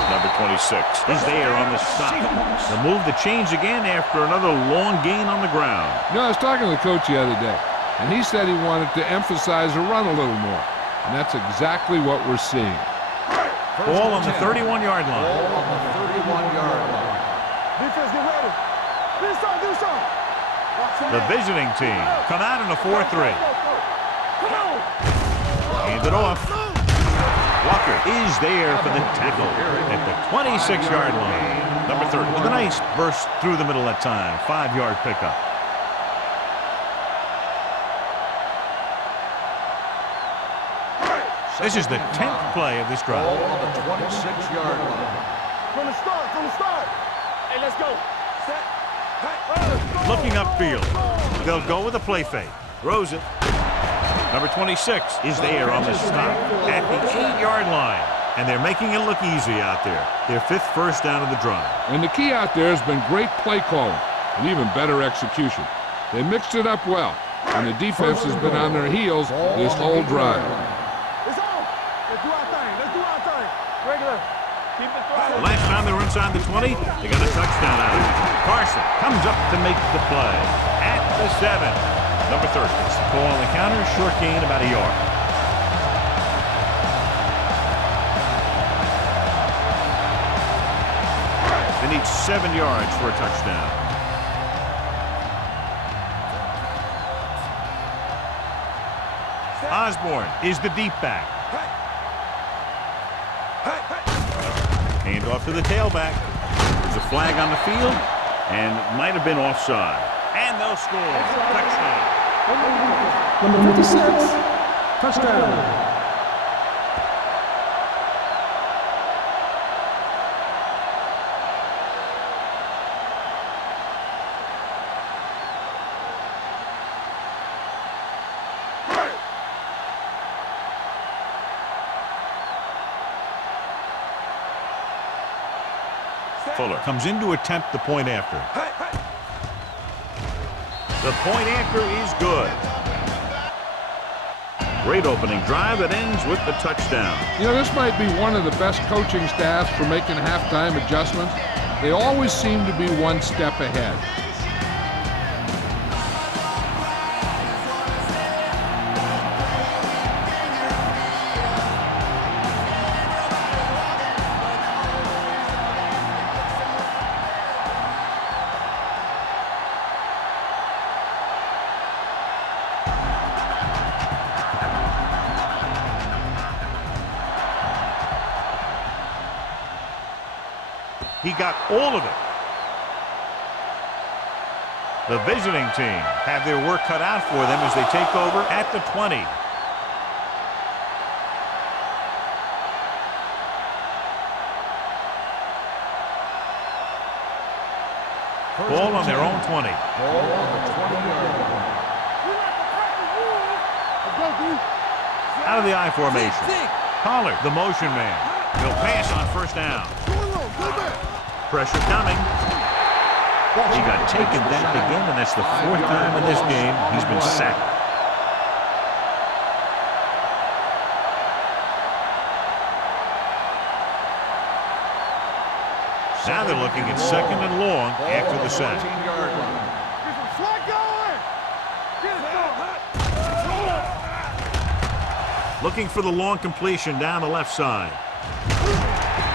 Number 26 is there on the stop. The move to change again after another long gain on the ground. You know, I was talking to the coach the other day, and he said he wanted to emphasize the run a little more. And that's exactly what we're seeing. Ball on the 31-yard line. Ball on the 31-yard line. Defense, get ready. Do something. The visiting team come out in a 4-3. Come on. Hand it off. Walker is there for the tackle at the 26-yard line. Number 30 with a nice burst through the middle that time. 5-yard pickup. This is the 10th play of this drive. Ball on the 26-yard line. From the start. Hey, let's go. Set. Looking upfield. They'll go with a play fake. Throws it. Number 26 is there on the stop at the 8-yard line. And they're making it look easy out there. Their 5th first down of the drive. And the key out there has been great play calling and even better execution. They mixed it up well, and the defense has been on their heels this whole drive. It's on. Let's do our thing. Regular. Keep it throttle. Last time they were inside the 20, they got a touchdown out of it. Carson comes up to make the play at the 7. Number 30. It's the ball on the counter. Short gain about a yard. They need 7 yards for a touchdown. Osborne is the deep back. Hand off to the tailback. There's a flag on the field, and might have been offside. And they'll score. Touchdown. Number 56, touchdown. Fuller comes in to attempt the point after. The point after is good. Great opening drive that ends with the touchdown. You know, this might be one of the best coaching staffs for making halftime adjustments. They always seem to be one step ahead. He got all of it. The visiting team have their work cut out for them as they take over at the 20. Ball on their own 20. Ball on the 20-yard line. Out of the I formation. Pollard, the motion man. He'll pass on first down. Pressure coming. He got taken down again, and that's the 4th time in this game he's been sacked. Now they're looking at 2nd and long after the sack. Looking for the long completion down the left side.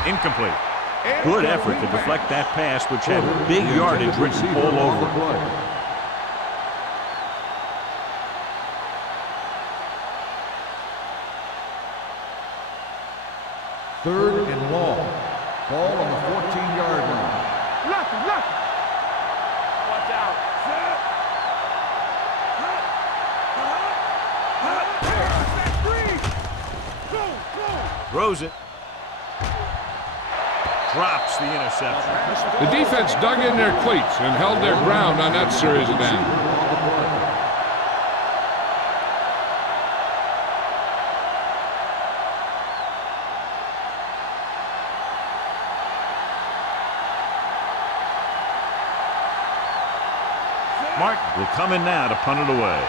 Incomplete. Good effort to deflect that pass, which had big yardage written all over it. Third and long. Ball on the 14-yard line. Left. Watch out. Throws it. Drops the interception. The defense dug in their cleats and held their ground on that series of downs. Martin will come in now to punt it away.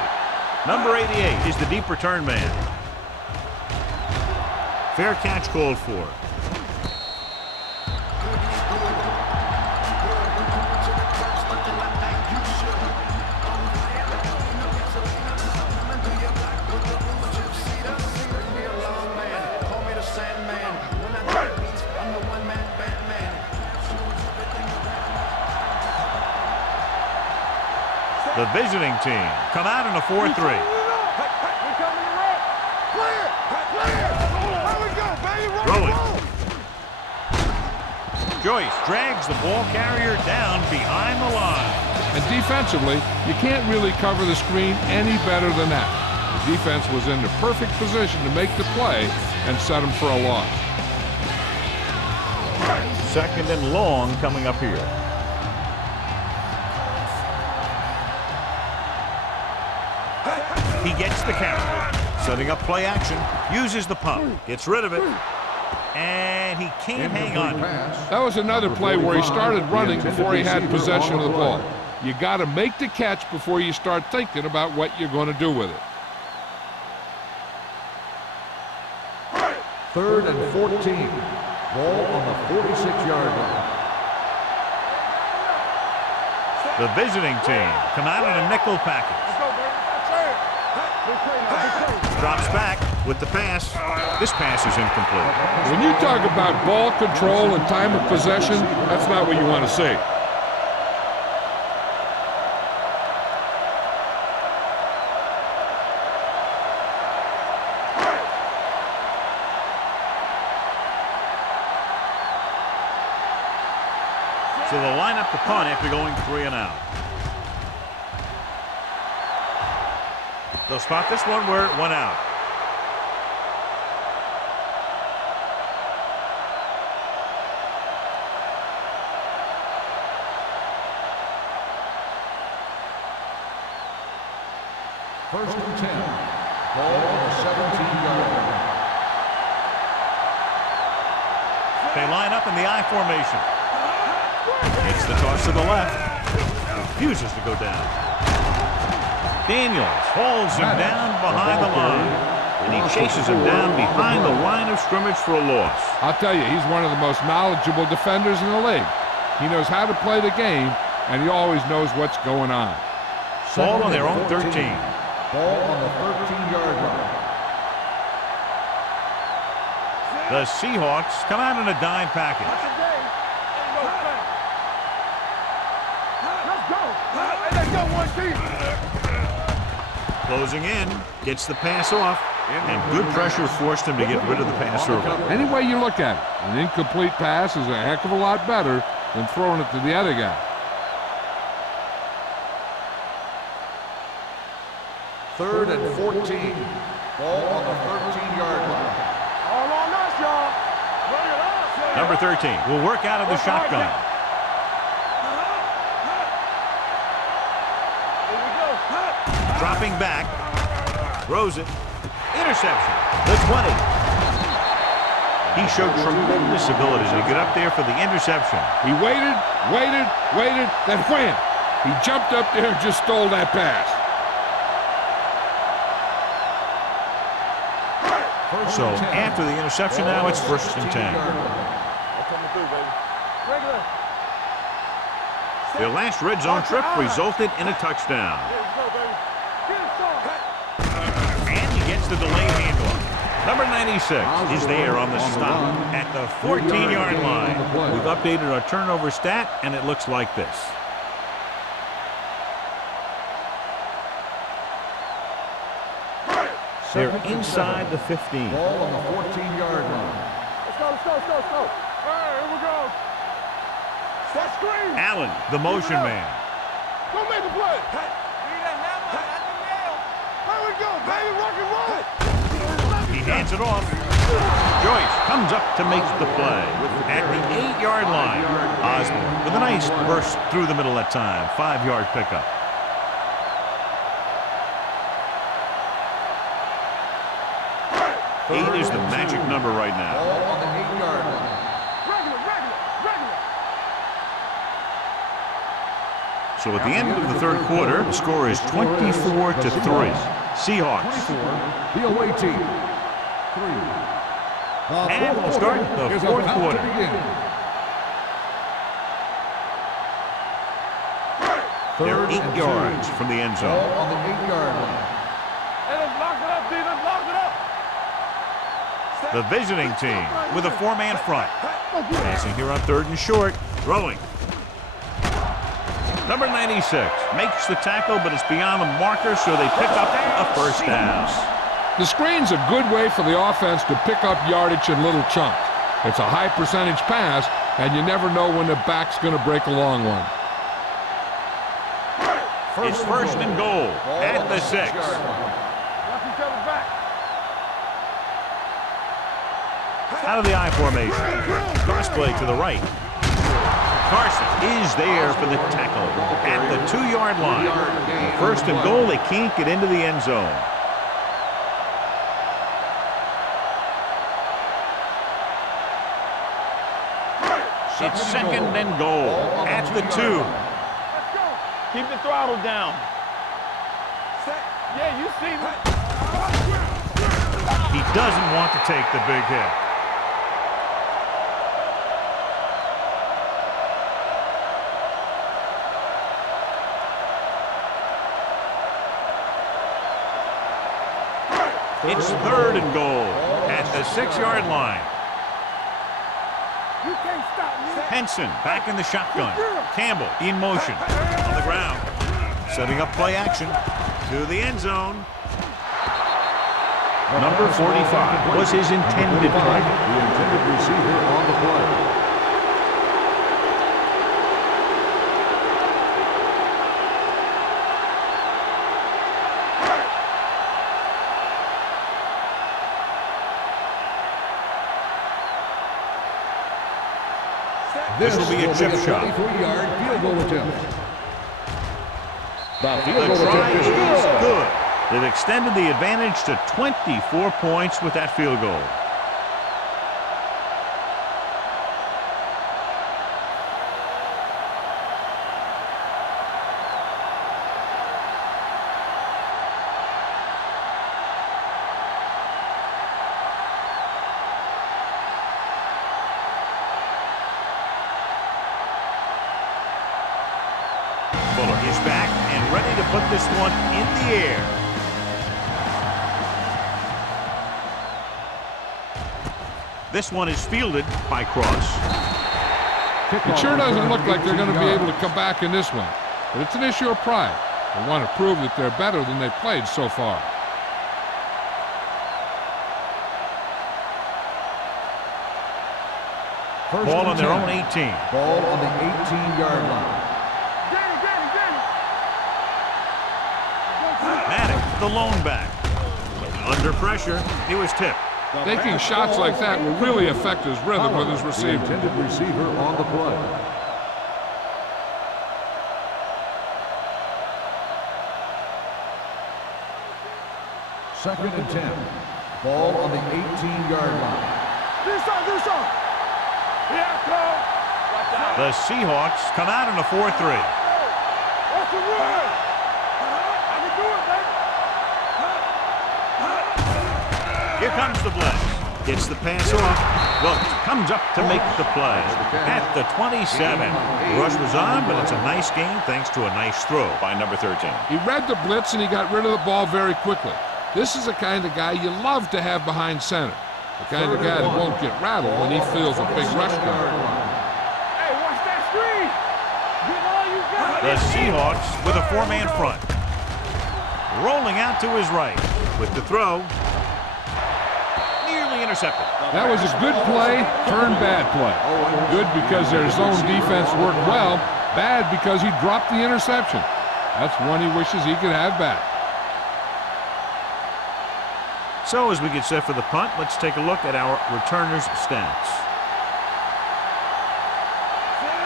Number 88 is the deep return man. Fair catch called for. The visiting team come out in a 4-3. Throwing. Joyce drags the ball carrier down behind the line. And defensively, you can't really cover the screen any better than that. The defense was in the perfect position to make the play and set them for a loss. 2nd and long coming up here. He gets the count. Setting up play action. Uses the pump. Gets rid of it. And he can't hang on. That was another play where he started running before he had possession of the ball. You got to make the catch before you start thinking about what you're going to do with it. 3rd and 14. Ball on the 46-yard line. The visiting team come out in a nickel package. Drops back with the pass. This pass is incomplete. When you talk about ball control and time of possession, that's not what you want to see. So they'll line up the punt after going 3 and out. They'll spot this one where it went out. First and 10. Ball on the 17-yard line. They line up in the I formation. It's the toss to the left. Refuses to go down. Daniels holds him down behind the line, and he chases him down behind the line of scrimmage for a loss. I'll tell you, he's one of the most knowledgeable defenders in the league. He knows how to play the game, and he always knows what's going on. Ball on their own 13. Ball on the 13-yard line. The Seahawks come out in a dime package. Closing in, gets the pass off, and good pressure forced him to get rid of the pass early. Any way you look at it, an incomplete pass is a heck of a lot better than throwing it to the other guy. Third and 14. Ball on the 13-yard line. All on us, y'all. Bring it on. Number 13 will work out of the shotgun. Here we go. Dropping back. Throws it. Interception. The 20. He showed tremendous ability to get up there for the interception. He waited, then wham! He jumped up there and just stole that pass. So after the interception now, it's 1st and 10. Coming through, baby. Regular. Their last red zone trip resulted in a touchdown. Here we go, baby. Get it, son. And he gets the delayed handoff. Number 96 is there on the stop at the 14-yard line. We've updated our turnover stat, and it looks like this. They're inside the 15. Ball on the 14-yard line. Let's go, let's go, let's go, let's go. All right, here we go. Set screen. Allen, the motion man. Go make the play. Hey. Here we go, baby. Rock and roll. He hands it off. Joyce comes up to make the play at the 8-yard line. Osborne with a nice burst through the middle that time. 5-yard pickup. 8 is the magic number right now. Ball on the 8-yard line. Regular. So at the end of the third quarter, the score is 24-3. Seahawks. The away team. 3. And we'll start the fourth quarter. They're 8 yards from the end zone. Ball on the 8-yard line. Hey, let's lock it up, D. Let's lock it up. The visiting team with a 4-man front. Passing here on 3rd and short. Throwing. Number 96 makes the tackle, but it's beyond the marker, so they pick up a first down. The screen's a good way for the offense to pick up yardage in little chunks. It's a high percentage pass, and you never know when the back's going to break a long one. It's 1st and goal at the 6. Watch each other back. Out of the I formation. Cross play to the right. Carson is there for the tackle at the 2-yard line. 1st and goal, they can't get into the end zone. It's 2nd and goal at the 2. Let's go. Keep the throttle down. Set. Yeah, you see me. He doesn't want to take the big hit. It's 3rd and goal at the 6-yard line. You can't stop me. Henson back in the shotgun. Campbell in motion on the ground. Setting up play action to the end zone. Number 45 was his intended target. The intended receiver on the play. This will be a chip shot. 23-yard field goal attempt. The try is good. They've extended the advantage to 24 points with that field goal. Fuller is back and ready to put this one in the air. This one is fielded by Cross. It sure doesn't look like they're going to be able to come back in this one, but it's an issue of pride. They want to prove that they're better than they played so far. Ball on their own 18. Ball on the 18-yard line. Maddox, the lone back. Under pressure, he was tipped. Taking shots like that will really affect his rhythm with his The receiver. intended receiver on the play. Second and 10. Ball on the 18-yard line. The Seahawks come out in a 4-3. Watch the run. I can do it, baby. Here comes the blitz. Gets the pass off. Wilkes comes up to make the play. At the 27. The rush was on, but it's a nice gain thanks to a nice throw by number 13. He read the blitz and he got rid of the ball very quickly. This is the kind of guy you love to have behind center. The kind of guy that won't get rattled when he feels a big rush coming. Hey, watch that screen. Get all you got. The Seahawks with a 4-man front. Rolling out to his right with the throw. Nearly intercepted. That was a good play, turned bad play. Good because their zone defense worked well. Bad because he dropped the interception. That's one he wishes he could have back. So as we get set for the punt, let's take a look at our returners' stats.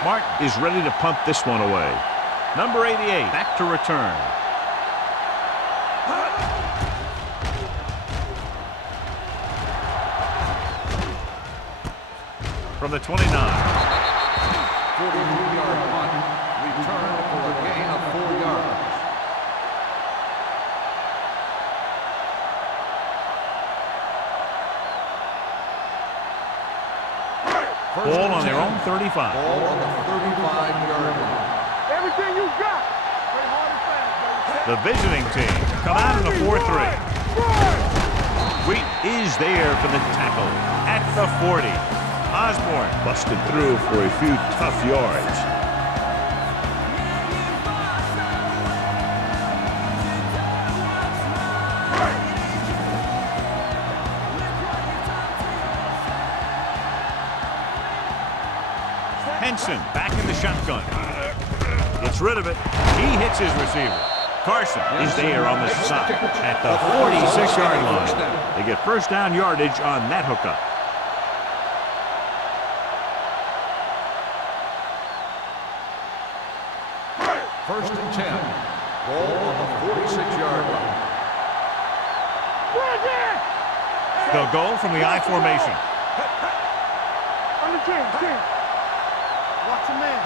Martin is ready to punt this one away. Number 88 back to return. From the 29. 43-yard punt. Return for a gain of 4 yards. Ball on their own 35. Ball on the 35-yard line. Everything you got. Play hard and fast, baby. The visiting team come out in a 4-3. Wheat is there for the tackle at the 40. Osborne busted through for a few tough yards. Henson back in the shotgun. Gets rid of it. He hits his receiver. Carson is there on the side at the 46-yard line. They get first down yardage on that hookup. First and 10. Ball on the 46-yard line. They'll go from the I formation. On the 10. Watch the man.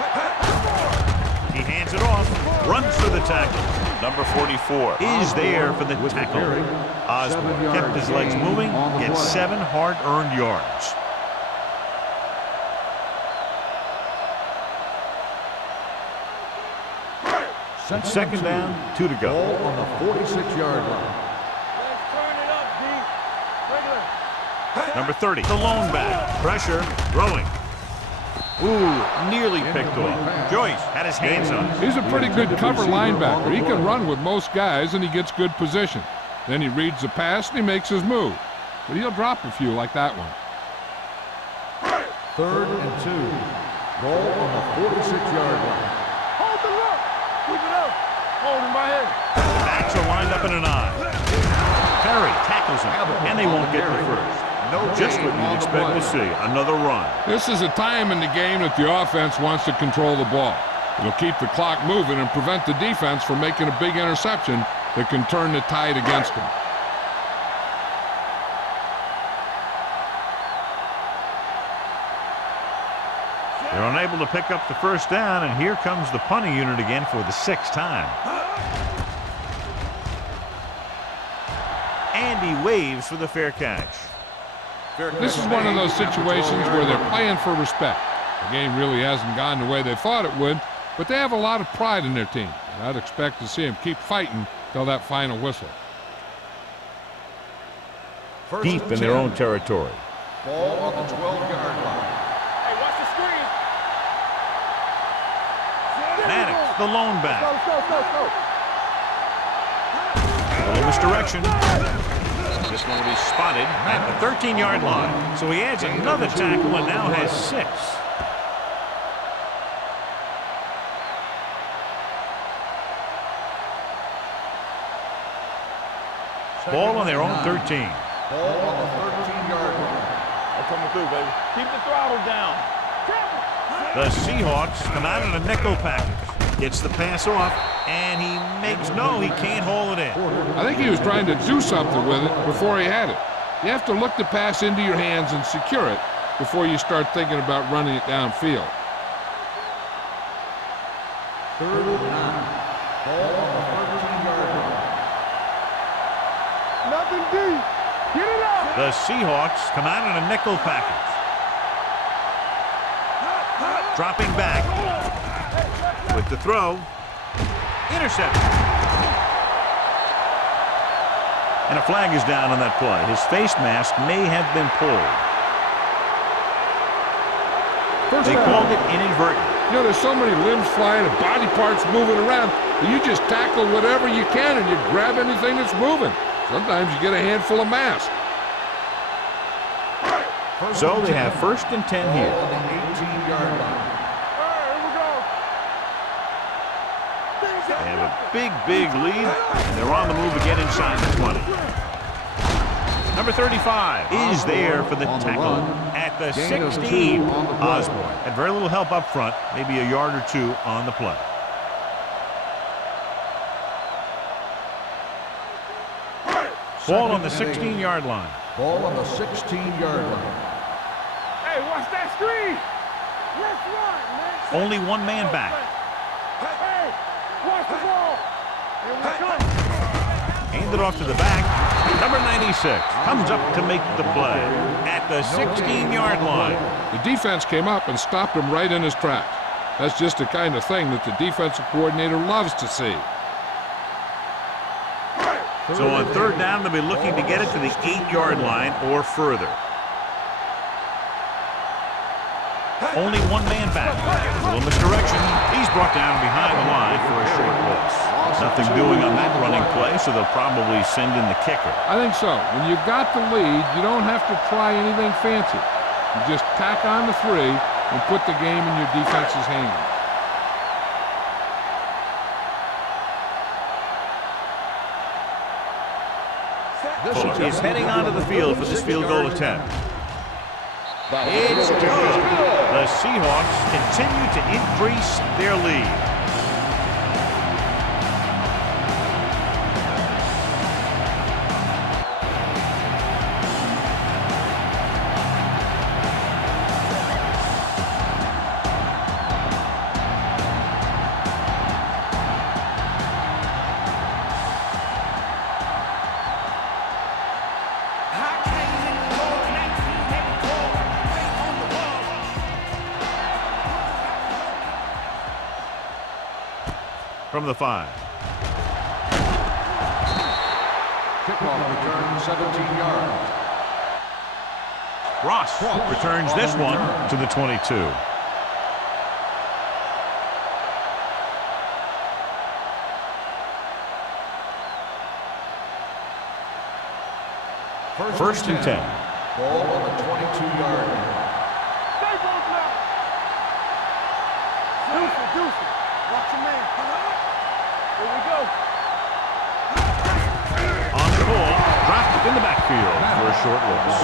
He hands it off, runs for the tackle. Number 44 is there for the tackle. Osborne kept his legs moving, gets 7 hard-earned yards. Second down, 2 to go. Ball on the 46-yard line. Let's turn it up, D. Regular. Number 30, the lone back. Pressure, throwing. Ooh, nearly picked off. Joyce had his hands up. He's a pretty good cover linebacker. He can run with most guys, and he gets good position. Then he reads the pass, and he makes his move. But he'll drop a few like that one. Third and 2. Ball on the 46-yard line. Hold the look. Keep it up. Hold him by head. The backs are lined up in an I. Perry tackles him, and they won't get the first. Just what you'd expect to see, another run. This is a time in the game that the offense wants to control the ball. It'll keep the clock moving and prevent the defense from making a big interception that can turn the tide against them. They're unable to pick up the first down, and here comes the punting unit again for the 6th time. Andy waves for the fair catch. This is one of those situations where they're playing for respect. The game really hasn't gone the way they thought it would, but they have a lot of pride in their team. And I'd expect to see them keep fighting till that final whistle. Deep in their own territory. Ball on the 12-yard line. Hey, watch the screen. Maddox, the lone back. Go. A little misdirection. This one will be spotted at the 13-yard line. So he adds another tackle and now has 6. Ball on their own 13. Ball on the 13-yard line. I'm coming through, baby. Keep the throttle down. The Seahawks come out in a nickel package. Gets the pass off, and he he can't haul it in. I think he was trying to do something with it before he had it. You have to look the pass into your hands and secure it before you start thinking about running it downfield. 3rd and 9. Ball on the 13-yard line. Nothing deep. Get it up. The Seahawks come out in a nickel package. Dropping back with the throw. Intercepted. And a flag is down on that play. His face mask may have been pulled. They called it inadvertent. You know, there's so many limbs flying and body parts moving around that you just tackle whatever you can and you grab anything that's moving. Sometimes you get a handful of mass. So they have 1st and 10 here. On the 18-yard line. They have a big lead, and they're on the move again inside the 20. Number 35 is there for the tackle at the 16. Osborne had very little help up front, maybe a yard or 2 on the play. Ball on the 16-yard line. Ball on the 16-yard line. Hey, watch that screen. Let's run, man. Only one man back. Hey, watch the ball. Here we come. Handed off to the back. Number 96 comes up to make the play at the 16-yard line. The defense came up and stopped him right in his tracks. That's just the kind of thing that the defensive coordinator loves to see. So on 3rd down, they'll be looking to get it to the 8-yard line or further. Only one man back. A little misdirection. He's brought down behind the line for a short loss. Nothing doing on that running play, so they'll probably send in the kicker. I think so. When you've got the lead, you don't have to try anything fancy. You just tack on the 3 and put the game in your defense's hands. Fuller is heading onto the field for this field goal attempt. It's good. The Seahawks continue to increase their lead. From the 5. Kickoff return 17 yards. Ross returns this one to the 22. First and 10. Ball on the 22-yard line. Stay both now. Deuce it. Watch your man. Here we go. On the ball, dropped in the backfield for a short loss.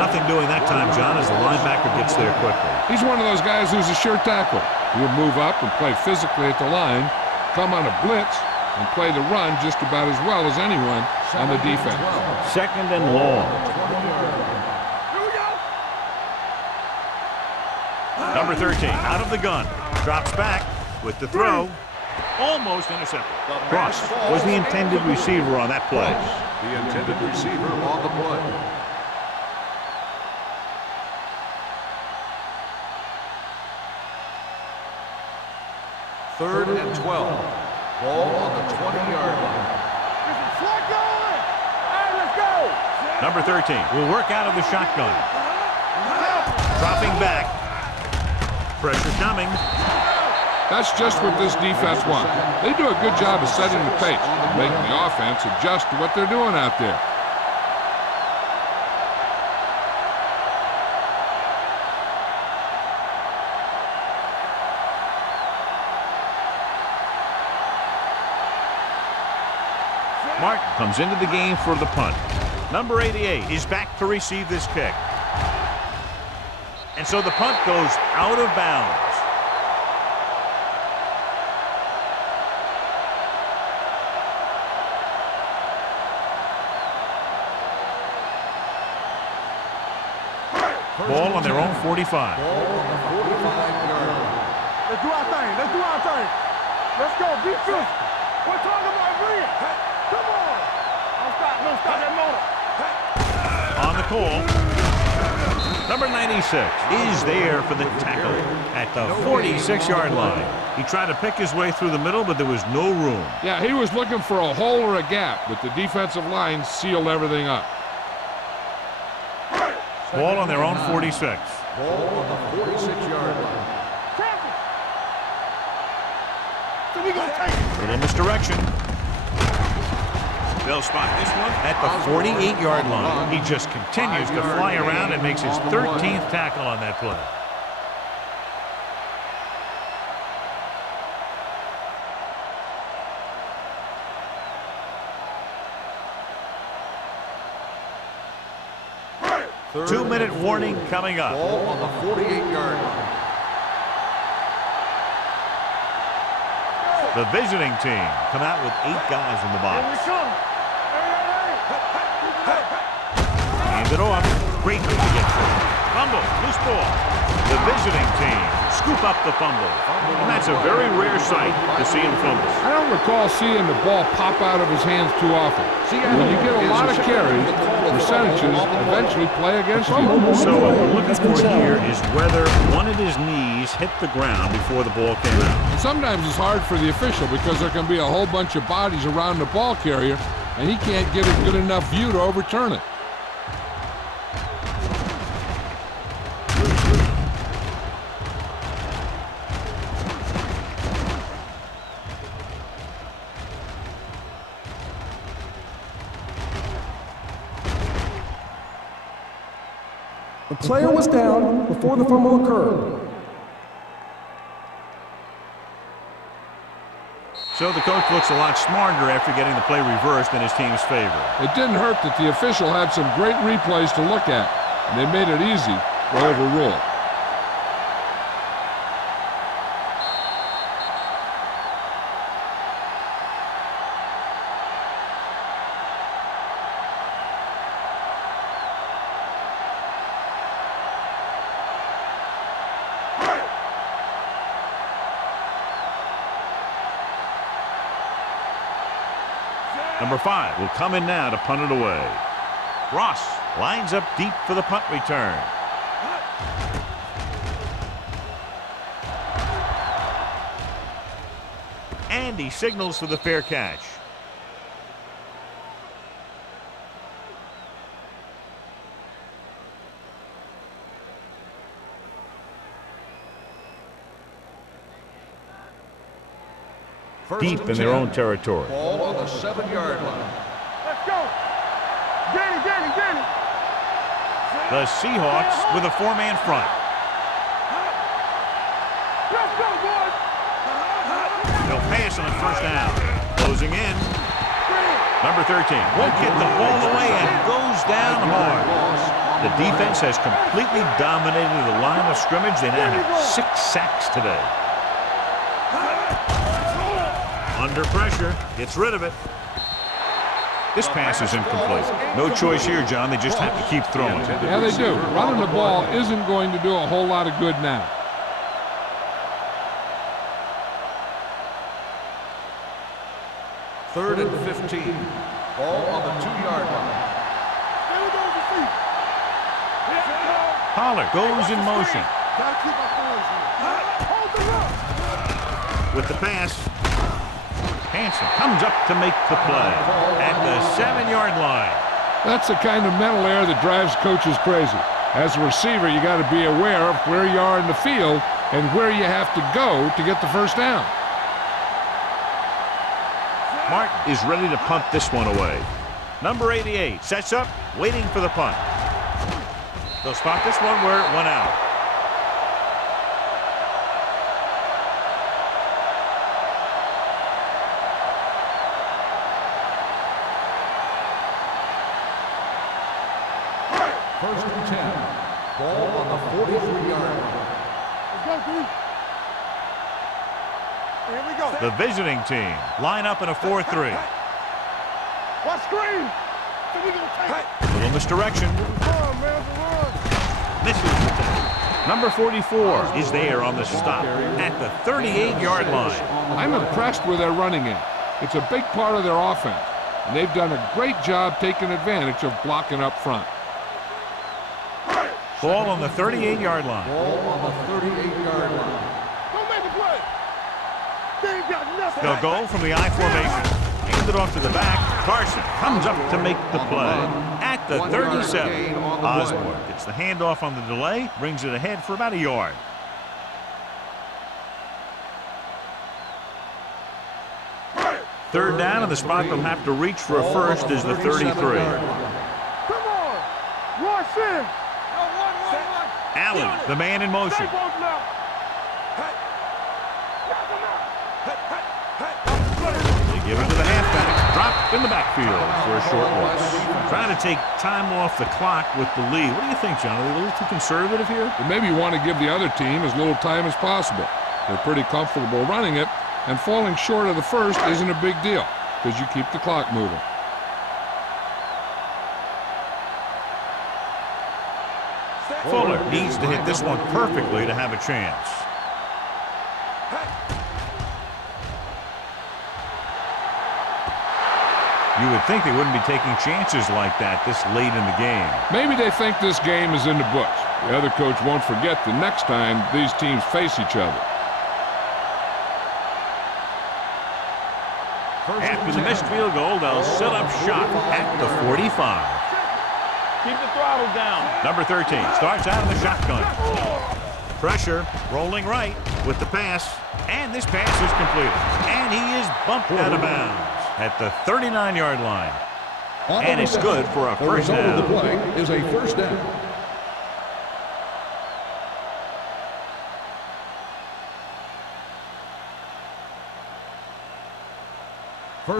Nothing doing that time, John, as the linebacker gets there quickly. He's one of those guys who's a sure tackler. He'll move up and play physically at the line, come on a blitz, and play the run just about as well as anyone on the defense. 2nd and long. Here we go. Number 13 out of the gun. Drops back with the throw. Almost intercepted. Cross was the intended receiver on that play. The intended receiver on the play. Third and 12. Ball on the 20-yard line. Flag going. All right, let's go. Number 13 will work out of the shotgun. Dropping back. Pressure coming. That's just what this defense wants. They do a good job of setting the pace, making the offense adjust to what they're doing out there. Martin comes into the game for the punt. Number 88 is back to receive this kick. And so the punt goes out of bounds. Ball on their own 45. Ball on the 45-yard line. Let's do our thing. Let's do our thing. Let's go. Be physical. We're talking about Bria. Come on. Don't stop. Don't stop that motor. On the call. Number 96 is there for the tackle at the 46-yard line. He tried to pick his way through the middle, but there was no room. Yeah, he was looking for a hole or a gap, but the defensive line sealed everything up. Ball on their own 46. Ball on the 46-yard line. So we gonna take it. Little misdirection. They'll spot this one at the 48-yard line. He just continues to fly around and makes his 13th tackle on that play. Two-minute warning coming up. Ball on the 48-yard line. The visiting team come out with 8 guys in the Here we box. come. Hand it off. Great to get through. Fumble. Loose ball. The visiting team scoop up the fumble. And that's a very rare sight to see him fumble. I don't recall seeing the ball pop out of his hands too often. When you get a lot of carries, percentages eventually play against you. So what we're looking for here is whether one of his knees hit the ground before the ball came out. And sometimes it's hard for the official because there can be a whole bunch of bodies around the ball carrier, and he can't get a good enough view to overturn it. The player was down before the fumble occurred. So the coach looks a lot smarter after getting the play reversed in his team's favor. It didn't hurt that the official had some great replays to look at, and they made it easy to overrule. Number 5 will come in now to punt it away. Ross lines up deep for the punt return. And he signals for the fair catch. Deep in their own territory. Ball on the 7-yard line. Let's go. Get it. The Seahawks with a 4-man front. Let's go, boys. They'll pass on first down. Closing in. Number 13 won't get the ball away and goes down hard. The defense has completely dominated the line of scrimmage. They now have 6 sacks today. Under pressure, gets rid of it. This pass is incomplete. No choice here, John. They just have to keep throwing. Yeah, they do. Running the ball isn't going to do a whole lot of good now. Third and 15. Ball on the 2-yard line. Pollard goes in motion. Gotta keep our boys here. Hold the run. With the pass, Hanson comes up to make the play at the 7-yard line. That's the kind of mental error that drives coaches crazy. As a receiver, you got to be aware of where you are in the field and where you have to go to get the first down. Martin is ready to punt this one away. Number 88 sets up, waiting for the punt. They'll spot this one where it went out. First and 10. Ball on the 43-yard line. Let's go, dude. Here we go. The visiting team line up in a 4-3. Watch screen. So we gonna take it. Little misdirection. Run, man, run. Misses the tackle. Number 44 is there on the stop at the 38-yard line. I'm impressed with their running game. It's a big part of their offense, and they've done a great job taking advantage of blocking up front. Ball on the 38-yard line. Ball on the 38-yard line. Don't make a play. They ain't got nothing. They'll go from the I formation. Hand it off to the back. Carson comes up to make the play at the 37. Osborne gets the handoff on the delay, brings it ahead for about a yard. Third down, and the spot they'll have to reach for a first is the 33. Come on. Rush in. Allen, the man in motion. Stay both now. They give it to the halfback. Drop in the backfield for a short loss. Trying to take time off the clock with the lead. What do you think, John? Are they a little too conservative here? But maybe you want to give the other team as little time as possible. They're pretty comfortable running it, and falling short of the first isn't a big deal because you keep the clock moving. Fuller needs to hit this one perfectly to have a chance. You would think they wouldn't be taking chances like that this late in the game. Maybe they think this game is in the books. The other coach won't forget the next time these teams face each other. After the missed field goal, they'll set up shop at the 45. Keep the throttle down. Number 13 starts out in the shotgun. Pressure, rolling right with the pass, and this pass is completed. And he is bumped out of bounds at the 39-yard line. And it's good for a first down. The play is a first down.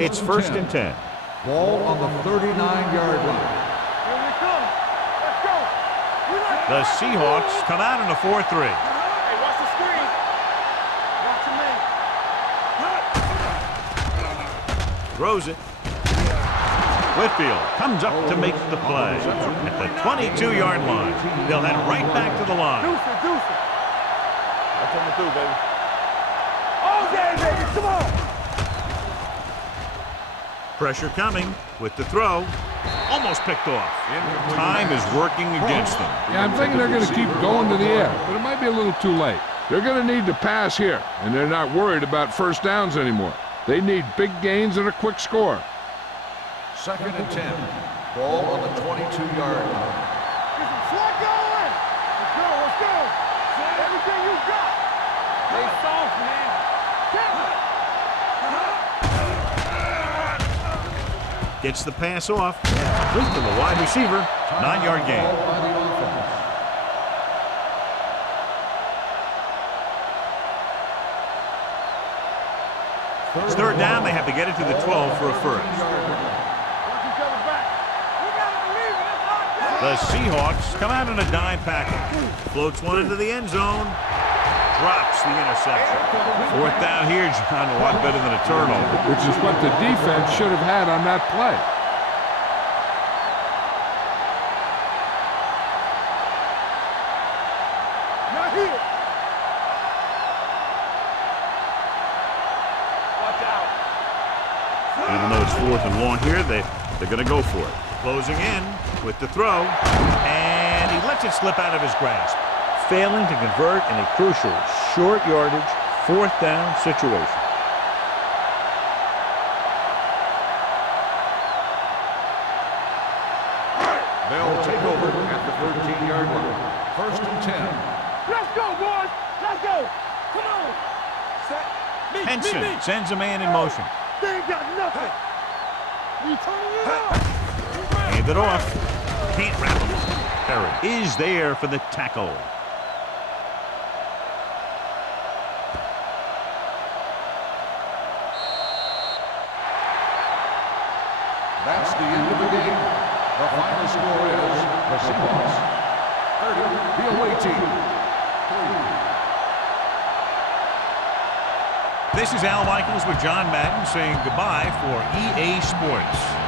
It's first and 10. Ball on the 39-yard line. Here we come. Let's go. The Seahawks come out in a 4-3. Hey, watch the screen. Watch your man. Throws it. Whitfield comes up to make the play at the 22-yard line. They'll head right back to the line. Deuce it. That's coming through, baby. All day, baby. Come on. Pressure coming with the throw. Almost picked off. Time is working against them. Yeah, I'm thinking they're going to keep going to the air, but it might be a little too late. They're going to need to pass here, and they're not worried about first downs anymore. They need big gains and a quick score. Second and 10. Ball on the 22-yard line. Get some slot going. Let's go. Everything you got. Stay soft, man. Gets the pass off. Complete to the wide receiver. 9-yard gain. By the offense. It's third down. They have to get it to the 12 for a first. Watch each other back. We gotta believe it. It's our The Seahawks come out in a dime package. Floats one into the end zone. Drops the interception. Fourth down here, John, a lot better than a turnover. Which is what the defense should have had on that play. Not here. Watch out. Even though it's fourth and long here, they're going to go for it. Closing in with the throw, and he lets it slip out of his grasp, failing to convert in a crucial short yardage, fourth down situation. They'll take over at the 13-yard line. First and 10. Let's go, boys. Let's go. Come on. Set. Henson sends a man in motion. They ain't got nothing. We turning it up. Hand it off. Can't wrap him. Perry is there for the tackle. That's the end of the game. The final score is the Seahawks 30, the away team 3. This is Al Michaels with John Madden saying goodbye for EA Sports.